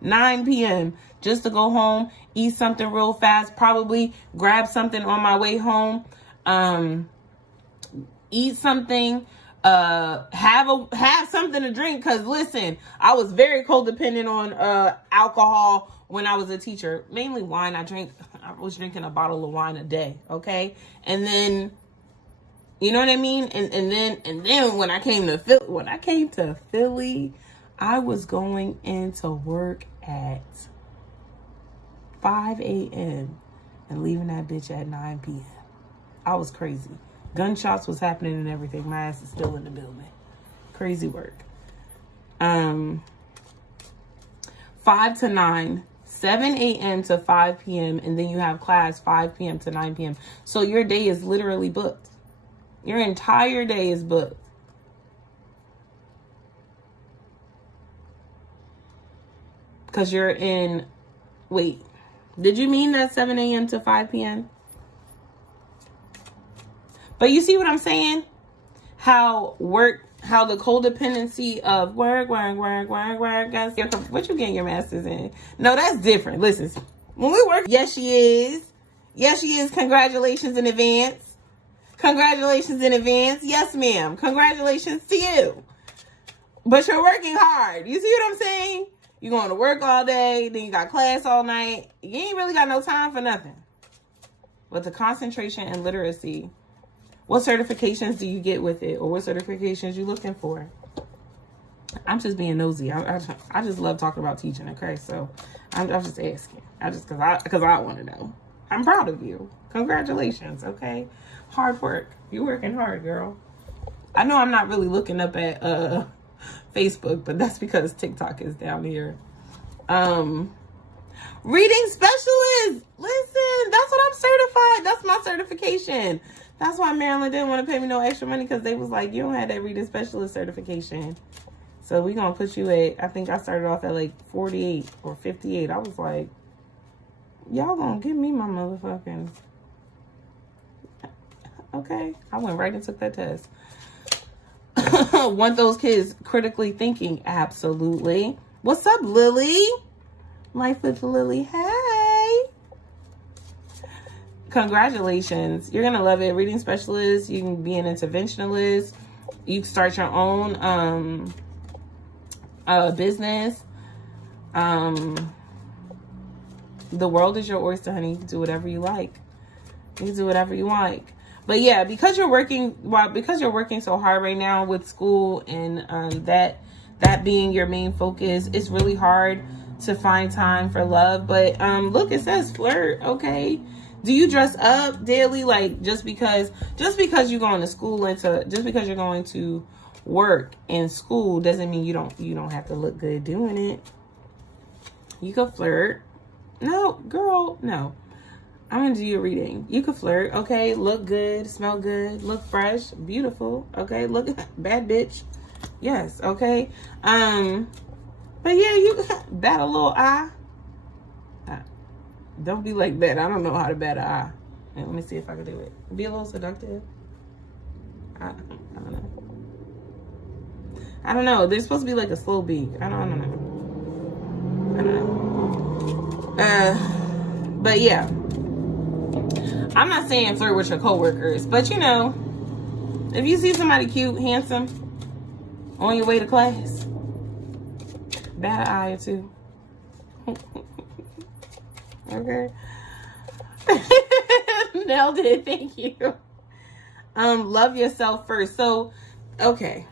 9 p.m. just to go home, eat something real fast, probably grab something on my way home, eat something, have something to drink. Because listen, I was very codependent on alcohol when I was a teacher. Mainly wine. I was drinking a bottle of wine a day. Okay. And then, you know what I mean? And then when I came to Philly, I was going into work at 5 a.m. and leaving that bitch at 9 p.m. I was crazy. Gunshots was happening and everything. My ass is still in the building. Crazy work. 5 to 9, 7 a.m. to 5 p.m. And then you have class 5 p.m. to 9 p.m. So your day is literally booked. Your entire day is booked. Because you're in, wait, did you mean that 7 a.m. to 5 p.m.? But you see what I'm saying? How the codependency of work, guys. What you getting your master's in? No, that's different. Listen, when we work, yes, she is. Yes, she is. Congratulations in advance. Congratulations in advance. Yes, ma'am. Congratulations to you. But you're working hard. You see what I'm saying? You're going to work all day, then you got class all night. You ain't really got no time for nothing. But the concentration and literacy, what certifications do you get with it? Or what certifications you looking for? I'm just being nosy. I just love talking about teaching, okay? So I'm just asking. Because I want to know. I'm proud of you. Congratulations, okay? Hard work. You're working hard, girl. I know I'm not really looking up at Facebook, but that's because TikTok is down here. Reading specialist. Listen, that's what I'm certified. That's my certification. That's why Maryland didn't want to pay me no extra money, because they was like, you don't have that reading specialist certification. So we gonna put you at, I think I started off at like 48 or 58. I was like, y'all gonna give me my motherfucking, okay. I went right and took that test. Want those kids critically thinking? Absolutely. What's up, Lily? Life with Lily. Hey. Congratulations. You're going to love it. Reading specialist. You can be an interventionalist. You can start your own business. The world is your oyster, honey. You can do whatever you like. You can do whatever you like. But yeah, because you're working so hard right now with school and that being your main focus, it's really hard to find time for love. But look, it says flirt, okay? Do you dress up daily? Like just because you're going to school just because you're going to work in school doesn't mean you don't have to look good doing it. You can flirt. No, girl, no. I'm gonna do your reading. You can flirt, okay? Look good, smell good, look fresh, beautiful, okay? Look bad bitch. Yes, okay. But yeah, you bat a little eye. Don't be like that. I don't know how to bat an eye. Let me see if I can do it. Be a little seductive. I don't know. There's supposed to be like a slow beat. I don't know. But yeah. I'm not saying flirt with your coworkers, but you know, if you see somebody cute, handsome, on your way to class, bat an eye or two. Okay. Nailed it. Thank you. Love yourself first. So, okay.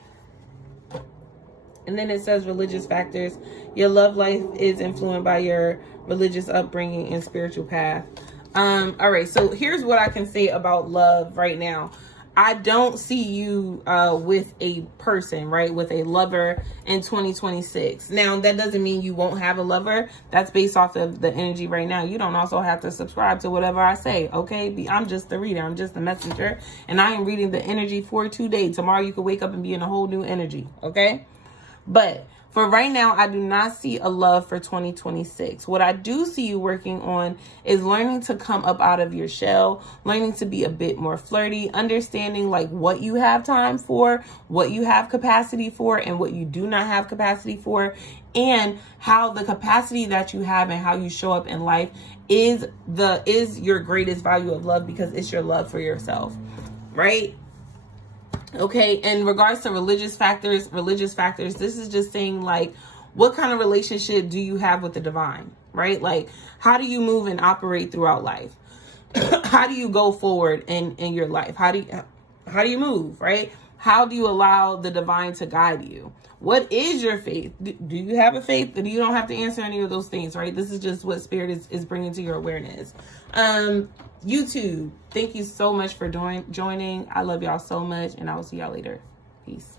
And then it says religious factors. Your love life is influenced by your religious upbringing and spiritual path. All right, so here's what I can say about love right now. I don't see you with a person, right? With a lover in 2026. Now, that doesn't mean you won't have a lover. That's based off of the energy right now. You don't also have to subscribe to whatever I say, okay? I'm just the reader. I'm just the messenger. And I am reading the energy for today. Tomorrow, you could wake up and be in a whole new energy, okay? But for right now, I do not see a love for 2026. What I do see you working on is learning to come up out of your shell, learning to be a bit more flirty, understanding like what you have time for, what you have capacity for, and what you do not have capacity for, and how the capacity that you have and how you show up in life is your greatest value of love, because it's your love for yourself, right? Okay, in regards to religious factors, this is just saying like, what kind of relationship do you have with the divine, right? Like, how do you move and operate throughout life? How do you go forward in your life? How do you move, right? How do you allow the divine to guide you? What is your faith? Do you have a faith? You don't have to answer any of those things, right? This is just what Spirit is bringing to your awareness. YouTube, thank you so much for joining. I love y'all so much, and I will see y'all later. Peace.